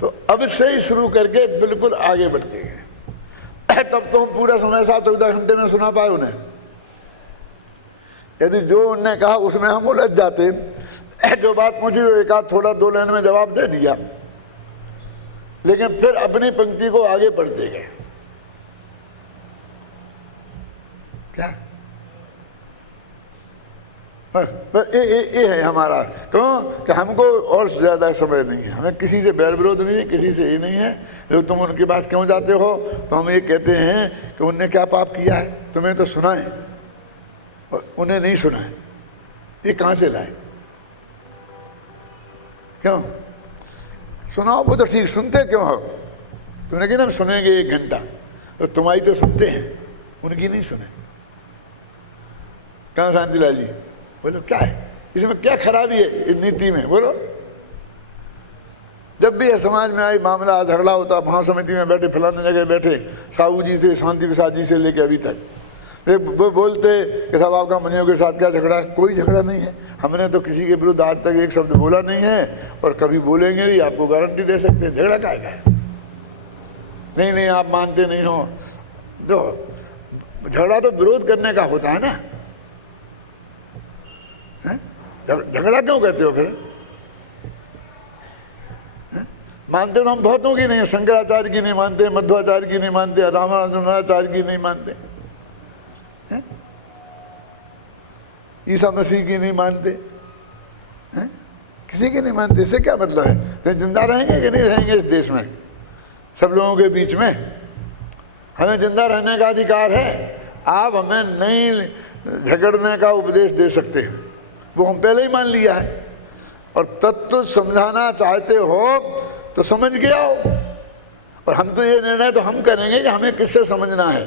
तो अब से ही शुरू करके बिल्कुल आगे बढ़ते गए। तब तो हम पूरा समय 14 घंटे में सुना पाए उन्हें। यदि जो उन्होंने कहा उसमें हम उलझ जाते, जो बात पूछी तो एक आध थोड़ा 2 लाइन में जवाब दे दिया, लेकिन फिर अपनी पंक्ति को आगे बढ़ते गए। क्या? ये है हमारा, क्यों कि हमको और ज़्यादा समय नहीं है, हमें किसी से बैर विरोध नहीं है, किसी से ये नहीं है। जब तुम उनके पास क्यों जाते हो तो हम ये कहते हैं कि उनने क्या पाप किया है, तुम्हें तो सुना है और उन्हें नहीं सुना है। ये कहाँ से लाए? क्यों सुनाओ? वो तो ठीक, सुनते क्यों हो? तुमने कहा ना सुनेंगे 1 घंटा, तो तुम्हारी तो सुनते हैं, उनकी नहीं सुने। कहाँ शांतिलाल जी? बोलो क्या है इसमें, क्या खराबी है इस नीति में? बोलो। जब भी समाज में आई मामला झगड़ा होता, महासमिति में बैठे, फलाने जगह बैठे, साहू जी से, शांति प्रसाद जी से लेके अभी तक वो बोलते कि साहब आपका मुनियों के साथ क्या झगड़ा है? कोई झगड़ा नहीं है, हमने तो किसी के विरुद्ध आज तक एक शब्द बोला नहीं है और कभी बोलेंगे नहीं, आपको गारंटी दे सकते हैं। झगड़ा क्या है? नहीं नहीं आप मानते नहीं हो, तो झगड़ा तो विरोध करने का होता है ना। झगड़ा क्यों कहते हो फिर? मानते तो हम बहुतों की नहीं, शंकराचार्य की नहीं मानते, मध्वाचार्य की नहीं मानते, रामानुजाचार्य की नहीं मानते, ईसा मसीह की नहीं मानते, किसी की नहीं मानते। इससे क्या मतलब है? तो जिंदा रहेंगे कि नहीं रहेंगे इस देश में, सब लोगों के बीच में? हमें जिंदा रहने का अधिकार है। आप हमें नहीं झगड़ने का उपदेश दे सकते हैं, वो हम पहले ही मान लिया है। और तत्व समझाना चाहते हो तो समझ के आओ। और हम तो ये निर्णय तो हम करेंगे कि हमें किससे समझना है,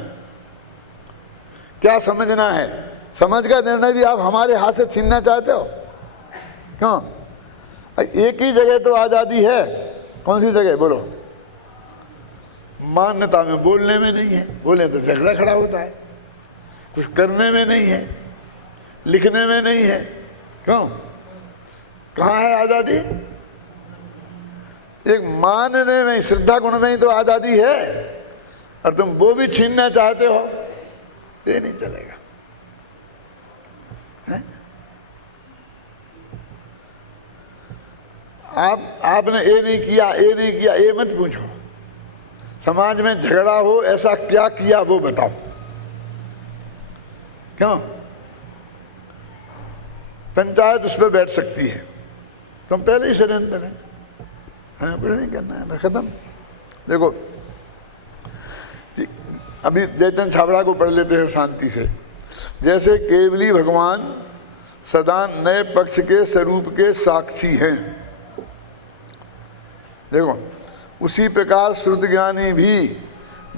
क्या समझना है। समझ का निर्णय भी आप हमारे हाथ से छीनना चाहते हो? क्यों? एक ही जगह तो आज़ादी है। कौन सी जगह? बोलो। मान्यता में, बोलने में नहीं है। बोले तो झगड़ा खड़ा होता है। कुछ करने में नहीं है, लिखने में नहीं है। क्यों? कहाँ है आज़ादी? एक मानने में, श्रद्धा गुण में ही तो आज़ादी है, और तुम वो भी छीनना चाहते हो, ये नहीं चलेगा। आपने ये नहीं किया, ये नहीं किया, ये मत पूछो। समाज में झगड़ा हो, ऐसा क्या किया वो बताओ। क्यों? पंचायत उस पर बैठ सकती है, तुम पहले ही सरेंडर है, हमें कुछ नहीं करना है, खत्म। देखो अभी जयचंद छाबड़ा को पढ़ लेते हैं शांति से। जैसे केवली भगवान सदा नए पक्ष के स्वरूप के साक्षी हैं, देखो उसी प्रकार श्रुत ज्ञानी भी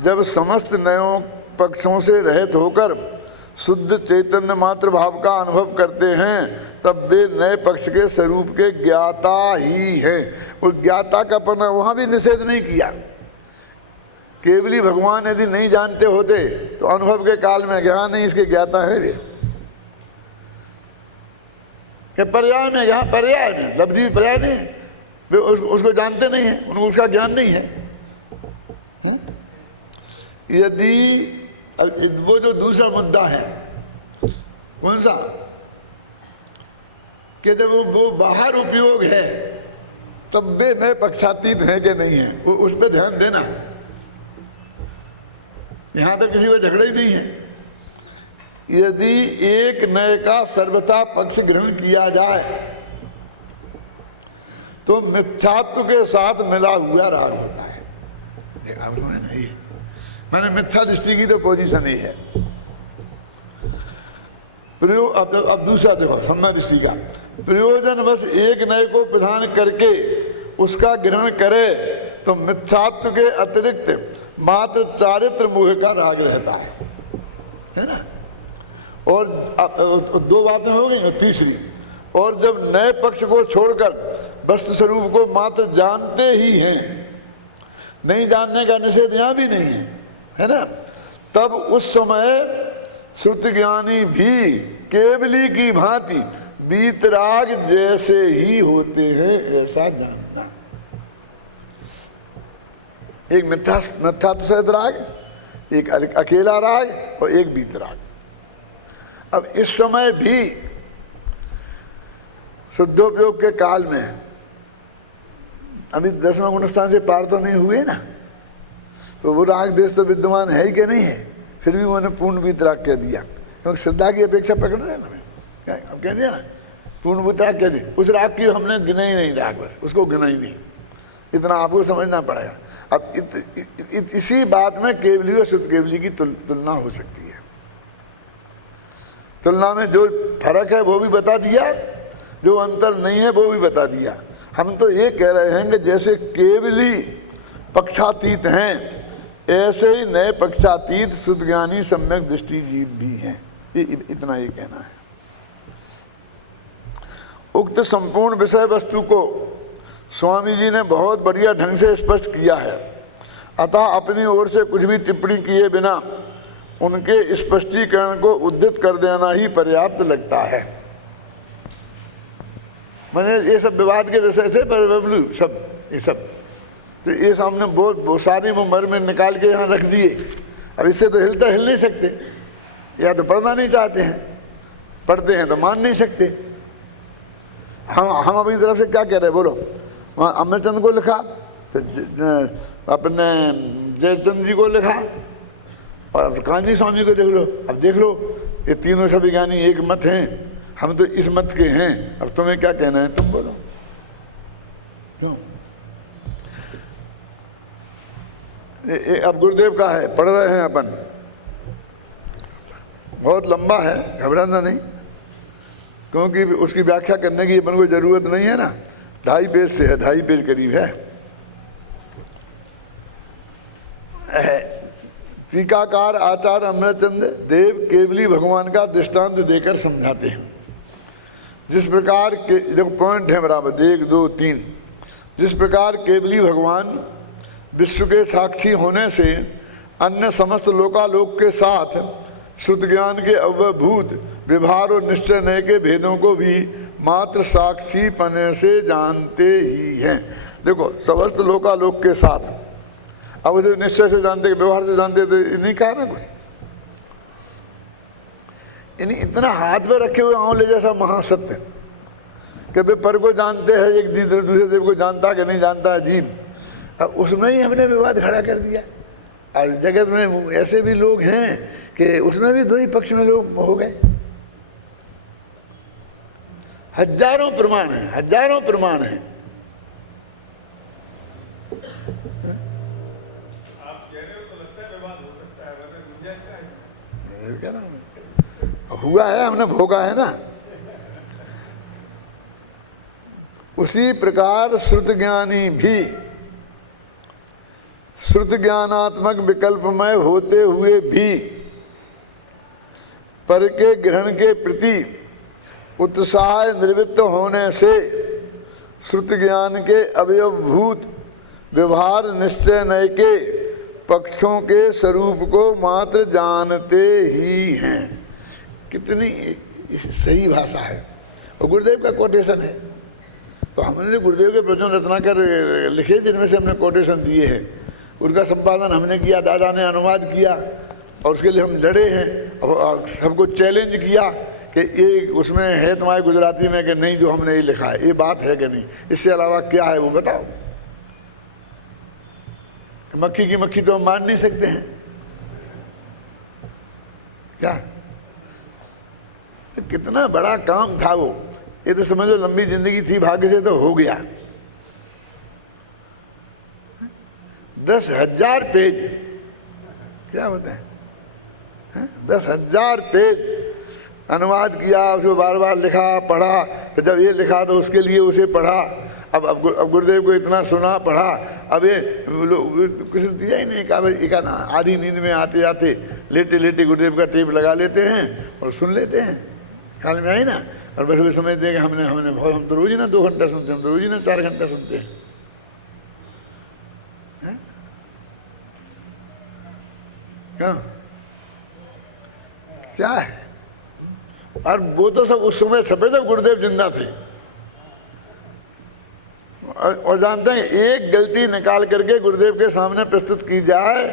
जब समस्त नयों पक्षों से रहित होकर शुद्ध चैतन्य मात्र भाव का अनुभव करते हैं, तब वे नए पक्ष के स्वरूप के ज्ञाता ही हैं। और ज्ञाता का पढ़ना वहाँ भी निषेध नहीं किया। केवली भगवान यदि नहीं जानते होते तो अनुभव के काल में ज्ञान नहीं, इसके ज्ञाता है वे। क्या पर्याय में? यहाँ पर्याय में, लब्धि पर्याय नहीं है, वे उसको जानते नहीं है, उनको उसका ज्ञान नहीं है। यदि वो जो दूसरा मुद्दा है, कौन सा, कि जब वो बाहर उपयोग है तब वे नए पक्षातीत हैं कि नहीं है, वो उस पर ध्यान देना। यहां तो किसी को झगड़ा ही नहीं है। यदि एक नए का सर्वथा पक्ष ग्रहण किया जाए तो मिथ्यात्व के साथ मिला हुआ राग होता है। देखा उन्होंने? नहीं, मैंने मिथ्या दृष्टि की तो पोजीशन ही है। प्रयोग अब दूसरा देखो, सम्य दृष्टि का प्रयोजन बस एक नए को प्रदान करके उसका ग्रहण करे तो मिथ्यात्व के अतिरिक्त मात्र चारित्र मोह का राग रहता है ना। और दो बातें हो गई। और तीसरी, और जब नए पक्ष को छोड़कर वस्तु स्वरूप को मात्र जानते ही हैं, नहीं जानने का निषेध यहाँ भी नहीं है ना, तब उस समय श्रुत ज्ञानी भी केवली की भांति वीतराग जैसे ही होते हैं, ऐसा जानना। एक मिथ्यात्व सहित राग, एक अकेला राग और एक वीतराग। अब इस समय भी शुद्धोपयोग के काल में अभी 10वां गुणस्थान से पार तो नहीं हुए ना, तो वो राग देश तो विद्यमान है ही कि नहीं है, फिर भी उन्होंने पूर्ण वीतराग कह दिया, क्योंकि श्रद्धा की अपेक्षा पकड़ रहे हैं ना। क्या अब कह दिया ना, पूर्ण वीतराग कह दिया। उस राग की हमने गिना ही नहीं, राग बस उसको गिना ही नहीं, इतना आपको समझना पड़ेगा। अब इसी बात में केवली और शुद्ध केवली की तुलना हो सकती है। तुलना में जो फर्क है वो भी बता दिया, जो अंतर नहीं है वो भी बता दिया। हम तो ये कह रहे हैं कि जैसे केवली पक्षातीत हैं, ऐसे ही नए पक्षातीत शुद्धज्ञानी सम्यक दृष्टि जीव भी हैं। इतना ही कहना है। उक्त संपूर्ण विषय वस्तु को स्वामी जी ने बहुत बढ़िया ढंग से स्पष्ट किया है, अतः अपनी ओर से कुछ भी टिप्पणी किए बिना उनके स्पष्टीकरण को उद्धृत कर देना ही पर्याप्त लगता है। मैंने ये सब विवाद के विषय थे, पर बबलू सब ये सब तो ये सामने बहुत सारी उम्र में निकाल के यहाँ रख दिए। अब इससे तो हिल नहीं सकते, या तो पढ़ना नहीं चाहते हैं, पढ़ते हैं तो मान नहीं सकते। हम अपनी तरफ से क्या कह रहे हैं बोलो। वहाँ अमरचंद को लिखा, फिर अपने जयचंद जी को लिखा, और अब कांजी स्वामी को देख लो। अब देख लो ये तीनों सभी ज्ञानी एक मत हैं, हम तो इस मत के हैं। अब तुम्हें क्या कहना है, तुम बोलो। क्यों? अब गुरुदेव का है, पढ़ रहे हैं अपन, बहुत लंबा है, घबराना नहीं, क्योंकि उसकी व्याख्या करने की अपन को जरूरत नहीं है ना। 2.5 पेज से है, 2.5 पेज करीब है। टीकाकार आचार्य अमरचंद देव केवली भगवान का दृष्टांत देकर समझाते हैं। जिस प्रकार के, देखो पॉइंट है बराबर 1 2 3, जिस प्रकार केवली भगवान विश्व के साक्षी होने से अन्य समस्त लोकालोक के साथ शुद्ध ज्ञान के अवभूत व्यवहार और निश्चय नय के भेदों को भी मात्र साक्षी पने से जानते ही हैं। देखो समस्त लोकालोक के साथ, अब उसे निश्चय से जानते, व्यवहार से जानते, तो नहीं कहा ना कुछ। यानी इतना हाथ में रखे हुए आंवले जैसा महासत्य कि वे पर को जानते हैं, एक दूसरे देव को जानता कि नहीं जानता है जीव। अब उसमें ही हमने विवाद खड़ा कर दिया। और जगत में ऐसे भी लोग हैं कि उसमें भी 2 ही पक्ष में लोग हो गए। हजारों प्रमाण हैं, हजारों प्रमाण हैं। आप कह रहे हो तो लगता है विवाद हो सकता है, वरना गुंजाइश है। क्या नाम हुआ है, हमने भोगा है ना। उसी प्रकार श्रुत ज्ञानी भी श्रुत ज्ञानात्मक विकल्पमय होते हुए भी पर के ग्रहण के प्रति उत्साह निवृत्त होने से श्रुत ज्ञान के अवयवभूत व्यवहार निश्चय नय के पक्षों के स्वरूप को मात्र जानते ही हैं। कितनी सही भाषा है। और गुरुदेव का कोटेशन है। तो हमने गुरुदेव के प्रवचन रत्नाकर लिखे, जिनमें से हमने कोटेशन दिए हैं, उनका संपादन हमने किया, दादा ने अनुवाद किया, और उसके लिए हम लड़े हैं और सबको चैलेंज किया कि ये उसमें है तुम्हारे गुजराती में कि नहीं, जो हमने ये लिखा है ये बात है कि नहीं, इससे अलावा क्या है वो बताओ। मक्खी की मक्खी तो हम मान नहीं सकते हैं क्या? तो कितना बड़ा काम था वो। ये तो समझो लंबी जिंदगी थी, भाग्य से तो हो गया। 10,000 पेज, क्या होता है 10,000 पेज अनुवाद किया, उसको बार बार लिखा, पढ़ा, फिर जब ये लिखा तो उसके लिए उसे पढ़ा। अब गुरुदेव को इतना सुना, पढ़ा। अब ये कुछ दिया ही नहीं, कहा एक आधी नींद में आते आते लेटे लेटे गुरुदेव का टेप लगा लेते हैं और सुन लेते हैं, ख्याल में आई ना। और बस वे समझते हैं कि हम तो रोज ही ना 2 घंटा सुनते हैं, हम तो रोज ही ना 4 घंटा सुनते हैं। क्या है? और वो तो सब उस समय छपे जब गुरुदेव जिंदा थे। और जानते हैं एक गलती निकाल करके गुरुदेव के सामने प्रस्तुत की जाए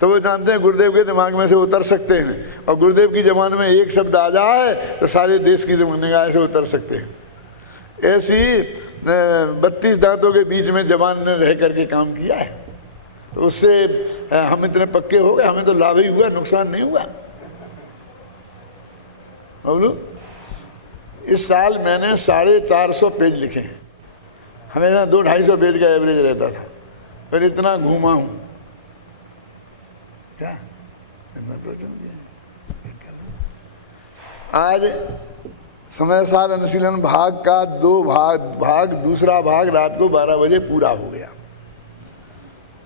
तो वो जानते हैं गुरुदेव के दिमाग में से उतर सकते हैं। और गुरुदेव की जबान में एक शब्द आ जाए तो सारे देश की निगाह से उतर सकते हैं। ऐसी 32 दांतों के बीच में जबान ने रह करके काम किया है। तो उससे हम इतने पक्के हो गए, हमें तो लाभ ही हुआ, नुकसान नहीं हुआ। बोलो, इस साल मैंने 450 पेज लिखे हैं। हमेशा 200-250 पेज का एवरेज रहता था, पर इतना घूमा हूँ। क्या इतना प्रवचन दिया? आज समय सार अनुशीलन भाग का दूसरा भाग रात को 12 बजे पूरा हो गया।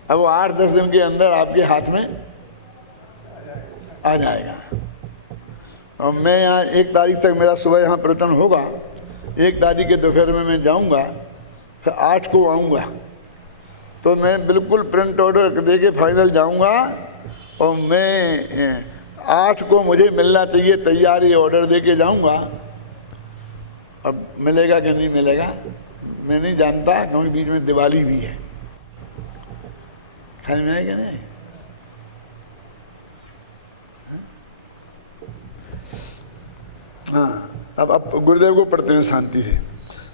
अब वो 8-10 दिन के अंदर आपके हाथ में आ जाएगा। और मैं यहाँ 1 तारीख तक मेरा सुबह यहाँ प्रवचन होगा, 1 तारीख के दोपहर में मैं जाऊँगा, फिर 8 को आऊँगा। तो मैं बिल्कुल प्रिंट ऑर्डर दे के फाइनल जाऊँगा और मैं 8 को मुझे मिलना चाहिए, तैयारी ऑर्डर दे के जाऊँगा। अब मिलेगा कि नहीं मिलेगा मैं नहीं जानता, क्योंकि बीच में दिवाली भी है। ख्याल में है कि नहीं? हाँ, अब गुरुदेव को पढ़ते हैं शांति से।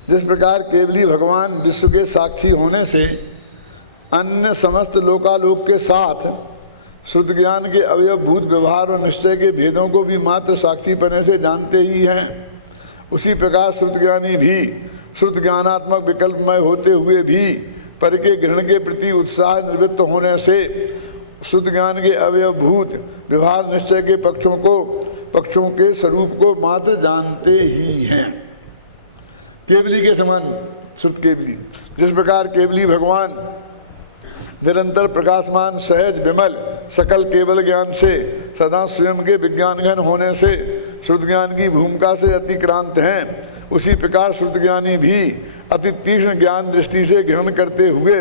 जिस प्रकार केवली भगवान विश्व के साक्षी होने से अन्य समस्त लोकालोक के साथ शुद्ध ज्ञान के अवयवभूत व्यवहार और निश्चय के भेदों को भी मात्र साक्षी पने से जानते ही हैं, उसी प्रकार शुद्ध ज्ञानी भी शुद्ध ज्ञानात्मक विकल्पमय होते हुए भी पर के ग्रहण के प्रति उत्साह निवृत्त होने से शुद्ध ज्ञान के अवयवभूत व्यवहार निश्चय के पक्षों के स्वरूप को मात्र जानते ही हैं। केवली के समान शुद्ध केवली। जिस प्रकार केवली भगवान निरंतर प्रकाशमान सहज विमल सकल केवल ज्ञान से सदा स्वयं के विज्ञान घन होने से शुद्ध ज्ञान की भूमिका से अतिक्रांत हैं, उसी प्रकार शुद्ध ज्ञानी भी अति तीक्ष्ण ज्ञान दृष्टि से ग्रहण करते हुए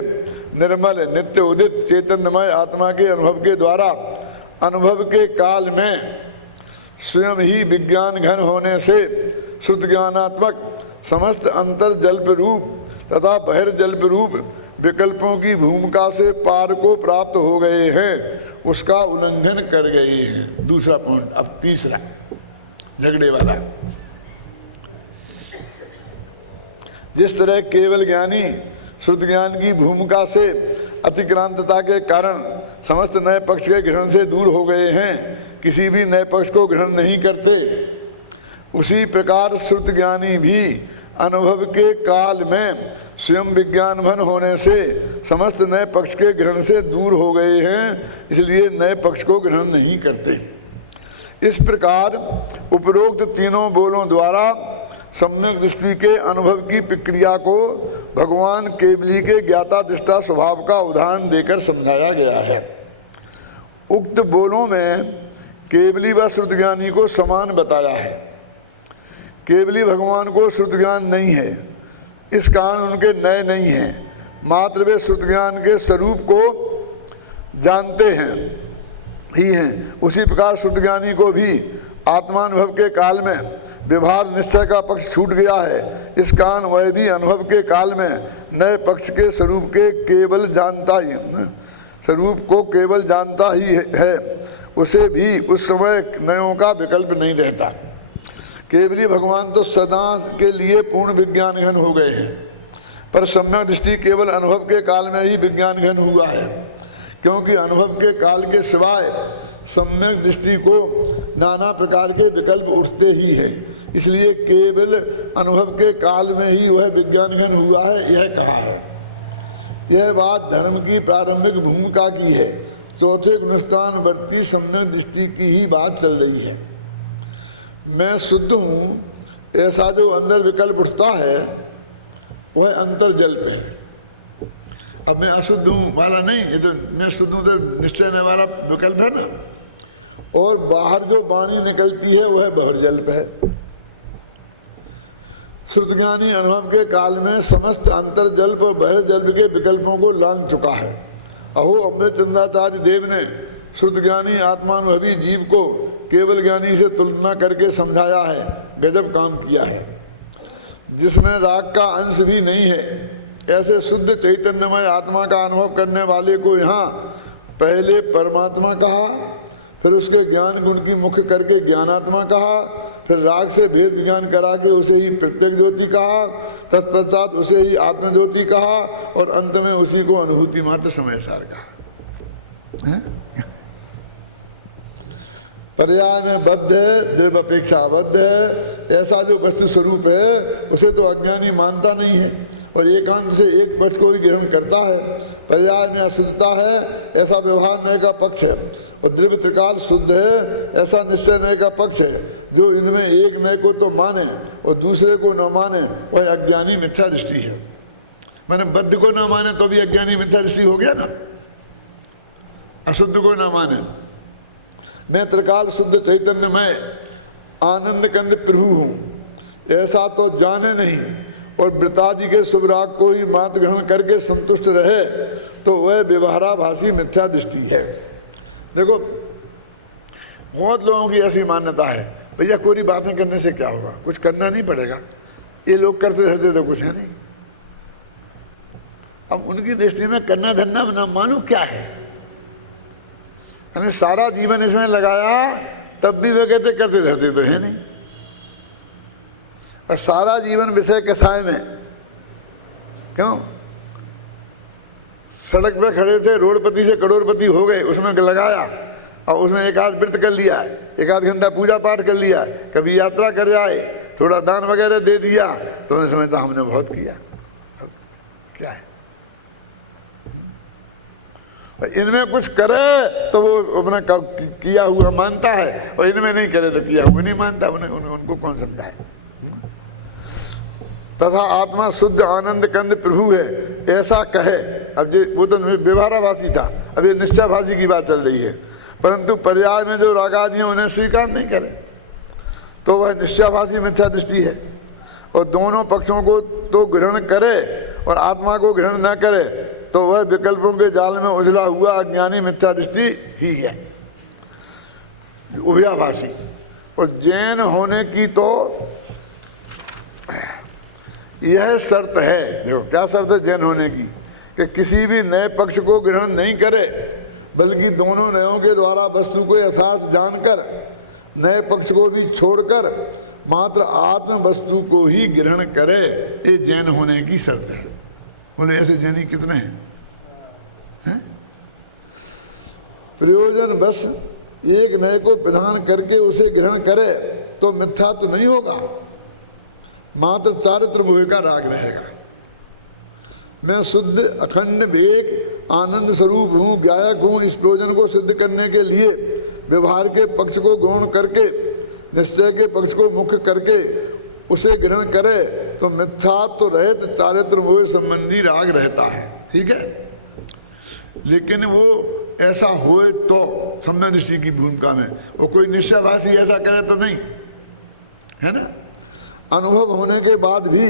निर्मल नित्य उदित चैतन्यमय आत्मा के अनुभव के द्वारा अनुभव के काल में स्वयं ही विज्ञान घन होने से शुद्ध ज्ञानात्मक समस्त अंतर जल्प रूप तथा बहिर्जल्प रूप विकल्पों की भूमिका से पार को प्राप्त हो गए हैं, उसका उल्लंघन कर गए हैं। दूसरा पॉइंट। अब तीसरा झगड़े वाला। जिस तरह केवल ज्ञानी शुद्ध ज्ञान की भूमिका से अतिक्रांतता के कारण समस्त नए पक्ष के ग्रहण से दूर हो गए हैं, किसी भी नए पक्ष को ग्रहण नहीं करते, उसी प्रकार शुद्ध ज्ञानी भी अनुभव के काल में स्वयं विज्ञानघन होने से समस्त नए पक्ष के ग्रहण से दूर हो गए हैं, इसलिए नए पक्ष को ग्रहण नहीं करते। इस प्रकार उपरोक्त तीनों बोलों द्वारा सम्यक दृष्टि के अनुभव की प्रक्रिया को भगवान केवली के ज्ञाता दृष्टा स्वभाव का उदाहरण देकर समझाया गया है। उक्त बोलों में केवली व शुद्ध ज्ञानी को समान बताया है। केवली भगवान को शुद्ध ज्ञान नहीं है, इस कारण उनके नए नहीं हैं, मात्र वे शुद्ध ज्ञान के स्वरूप को जानते हैं ही हैं। उसी प्रकार शुद्ध ज्ञानी को भी आत्मानुभव के काल में व्यवहार निश्चय का पक्ष छूट गया है, इस कारण वह भी अनुभव के काल में नए पक्ष के स्वरूप को केवल जानता ही है, उसे भी उस समय नयों का विकल्प नहीं रहता। केवली भगवान तो सदा के लिए पूर्ण विज्ञान घन हो गए हैं, पर सम्यक दृष्टि केवल अनुभव के काल में ही विज्ञान घन हुआ है, क्योंकि अनुभव के काल के सिवाय सम्यक दृष्टि को नाना प्रकार के विकल्प उठते ही हैं, इसलिए केवल अनुभव के काल में ही वह विज्ञान घन हुआ है, यह कहा है। यह बात धर्म की प्रारंभिक भूमिका की है। चौथे गुणस्थान वर्ती सम्यक दृष्टि की ही बात चल रही है। मैं शुद्ध हूँ ऐसा जो अंदर विकल्प उठता है वह अंतर्जल्प है। अब मैं अशुद्ध हूँ वाला नहीं, ये तो मैं शुद्ध हूँ तो निश्चय वाला विकल्प है ना, और बाहर जो वाणी निकलती है वह बहिर्जल्प है। शुद्ध ज्ञानी अनुभव के काल में समस्त अंतर्जल्प और बहिर्जल्प के विकल्पों को लांघ चुका है। अहो अमृतचंद्राचार्य देव ने शुद्ध ज्ञानी आत्मानुभवी जीव को केवल ज्ञानी से तुलना करके समझाया है, गजब काम किया है। जिसमें राग का अंश भी नहीं है, ऐसे शुद्ध चैतन्यमय आत्मा का अनुभव करने वाले को यहाँ पहले परमात्मा कहा, फिर उसके ज्ञान गुण की मुख्य करके ज्ञानात्मा कहा, फिर राग से भेद ज्ञान करा के उसे ही प्रत्यक्ष ज्योति कहा, तत्पश्चात उसे ही आत्मज्योति कहा, और अंत में उसी को अनुभूति मात्र समय सार कहा। पर्याय में बद्ध है, दृढ़ अपेक्षा बद्ध है। ऐसा जो वस्तु स्वरूप है उसे तो अज्ञानी मानता नहीं है, और एकांत से एक पक्ष को ही ग्रहण करता है। पर्याय में अशुद्धता है ऐसा व्यवहार नय का पक्ष है, और द्रव्य त्रिकाल शुद्ध है ऐसा निश्चय नय का पक्ष है। जो इनमें एक नय को तो माने और दूसरे को न माने वह अज्ञानी मिथ्या दृष्टि है। मैंने बद्ध को न माने तो भी अज्ञानी मिथ्या दृष्टि हो गया ना, अशुद्ध को न माने। मैं त्रिकाल शुद्ध चैतन्यमय आनंद कंद प्रभु हूँ ऐसा तो जाने नहीं, और वृतादि के शुभ राग को ही मात्र ग्रहण करके संतुष्ट रहे तो वह व्यवहाराभासी मिथ्या दृष्टि है। देखो बहुत लोगों की ऐसी मान्यता है, भैया कोई बातें करने से क्या होगा, कुछ करना नहीं पड़ेगा, ये लोग करते रहते तो कुछ है नहीं। अब उनकी दृष्टि में करना धरना ना मानो क्या है, यानी सारा जीवन इसमें लगाया तब भी वे कहते करते रहते तो है नहीं। और सारा जीवन विषय के साय में, क्यों सड़क पे खड़े थे, रोडपति से करोड़पति हो गए, उसमें लगाया और उसमें एक आध व्रत कर लिया, एक आध घंटा पूजा पाठ कर लिया, कभी यात्रा कर आए, थोड़ा दान वगैरह दे दिया तो उन्हें समझता हमने बहुत किया। क्या है इनमें कुछ करे तो वो अपना किया हुआ मानता है, और इनमें नहीं करे तो किया हुआ नहीं मानता। उनको कौन समझाए। तथा आत्मा शुद्ध आनंद कंद प्रभु है ऐसा कहे। अब ये वो तो व्यवहाराभासी था, अब ये निश्चयभासी की बात चल रही है। परंतु पर्याय में जो रागादि उन्हें स्वीकार नहीं करे तो वह निश्चयभासी मिथ्या दृष्टि है। और दोनों पक्षों को तो ग्रहण करे और आत्मा को ग्रहण न करे तो वह विकल्पों के जाल में उजला हुआ अज्ञानी मिथ्या दृष्टि ही है, उभयाभासी। और जैन होने की तो यह शर्त है, देखो क्या शर्त है जैन होने की, कि किसी भी नए पक्ष को ग्रहण नहीं करे बल्कि दोनों नयों के द्वारा वस्तु को यथार्थ जानकर नए पक्ष को भी छोड़कर मात्र आत्म वस्तु को ही ग्रहण करे। ये जैन होने की शर्त है। बोले ऐसे जैनी कितने हैं? प्रयोजन बस एक नए को प्रदान करके उसे ग्रहण करे तो मिथ्या तो नहीं होगा, मात्र चारित्र मोह का राग रहेगा। मैं शुद्ध अखंड विवेक आनंद स्वरूप हूँ, गायक हूँ, इस प्रयोजन को सिद्ध करने के लिए व्यवहार के पक्ष को गौण करके निश्चय के पक्ष को मुख्य करके उसे ग्रहण करे तो मिथ्यात्व रहित चारित्र मोह संबंधी राग रहता है। ठीक है, लेकिन वो ऐसा होए तो सम्यक दृष्टि की भूमिका में वो कोई निश्चयभासी ऐसा करे तो नहीं है ना। अनुभव होने के बाद भी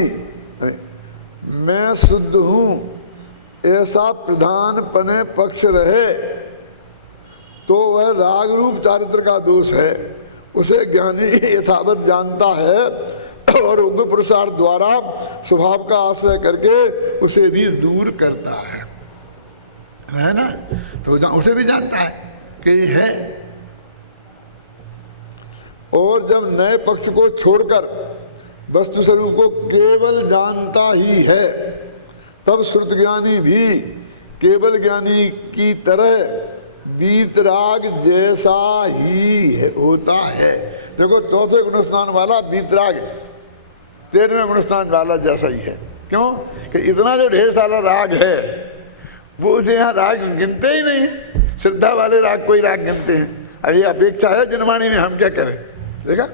मैं शुद्ध हूँ ऐसा प्रधान पने पक्ष रहे तो वह राग रूप चारित्र का दोष है। उसे ज्ञानी यथावत जानता है और उग्र पुरुषार्थ द्वारा स्वभाव का आश्रय करके उसे भी दूर करता है ना। तो उसे भी जानता है कि ये है, और जब नए पक्ष को छोड़कर वस्तु स्वरूप को केवल जानता ही है तब श्रुत ज्ञानी भी केवल ज्ञानी की तरह वीतराग जैसा ही होता है। देखो चौथे गुणस्थान वाला वीतराग 13वें गुणस्थान वाला जैसा ही है। क्यों कि इतना जो ढेर सारा राग है वो उसे यहाँ राग गिनते ही नहीं है। श्रद्धा वाले राग कोई राग गिनते हैं। अब ये अपेक्षा है जनवाणी में, हम क्या करें। देखा,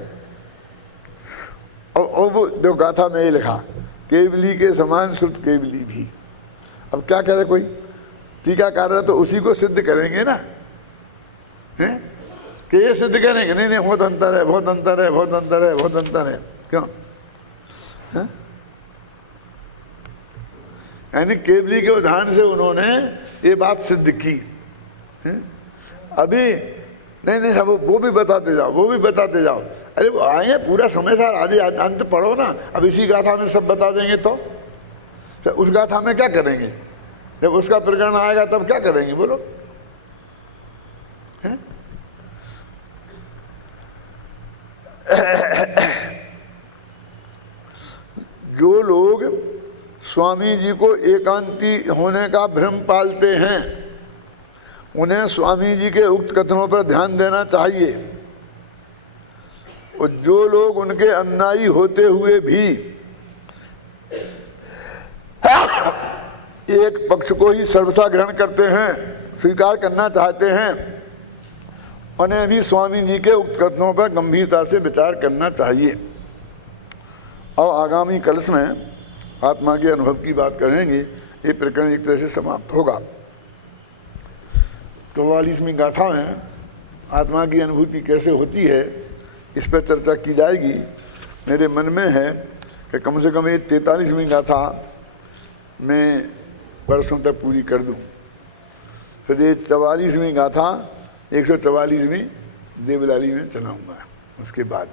और वो जो गाथा में ये लिखा केवली के समान श्रुत केवली भी। अब क्या करे कोई टीकाकार है तो उसी को सिद्ध करेंगे ना, हैं कि ये सिद्ध करेंगे नहीं बहुत अंतर है, बहुत अंतर है, बहुत अंतर है, बहुत अंतर है। क्यों है? यानी केवली के उदाहरण से उन्होंने ये बात सिद्ध की है? अभी नहीं सब वो भी बताते जाओ, वो भी बताते जाओ। अरे वो आएंगे पूरा समय सार आदि अंत पढ़ो ना। अब इसी गाथा में सब बता देंगे तो उस गाथा में क्या करेंगे। जब उसका प्रकरण आएगा तब क्या करेंगे बोलो। जो लोग स्वामी जी को एकांती होने का भ्रम पालते हैं उन्हें स्वामी जी के उक्त कथनों पर ध्यान देना चाहिए। और जो लोग उनके अनुयायी होते हुए भी एक पक्ष को ही सर्वथा ग्रहण करते हैं, स्वीकार करना चाहते हैं, उन्हें भी स्वामी जी के उक्त कथनों पर गंभीरता से विचार करना चाहिए। और आगामी कलश में आत्मा के अनुभव की बात करेंगे। ये प्रकरण एक तरह से समाप्त होगा। 44वीं गाथा में आत्मा की अनुभूति कैसे होती है, इस पर चर्चा की जाएगी। मेरे मन में है कि कम से कम ये 43वीं गाथा मैं वर्षों तक पूरी कर दूं। फिर ये 44वीं गाथा 144वीं देवलाली में चलाऊंगा उसके बाद।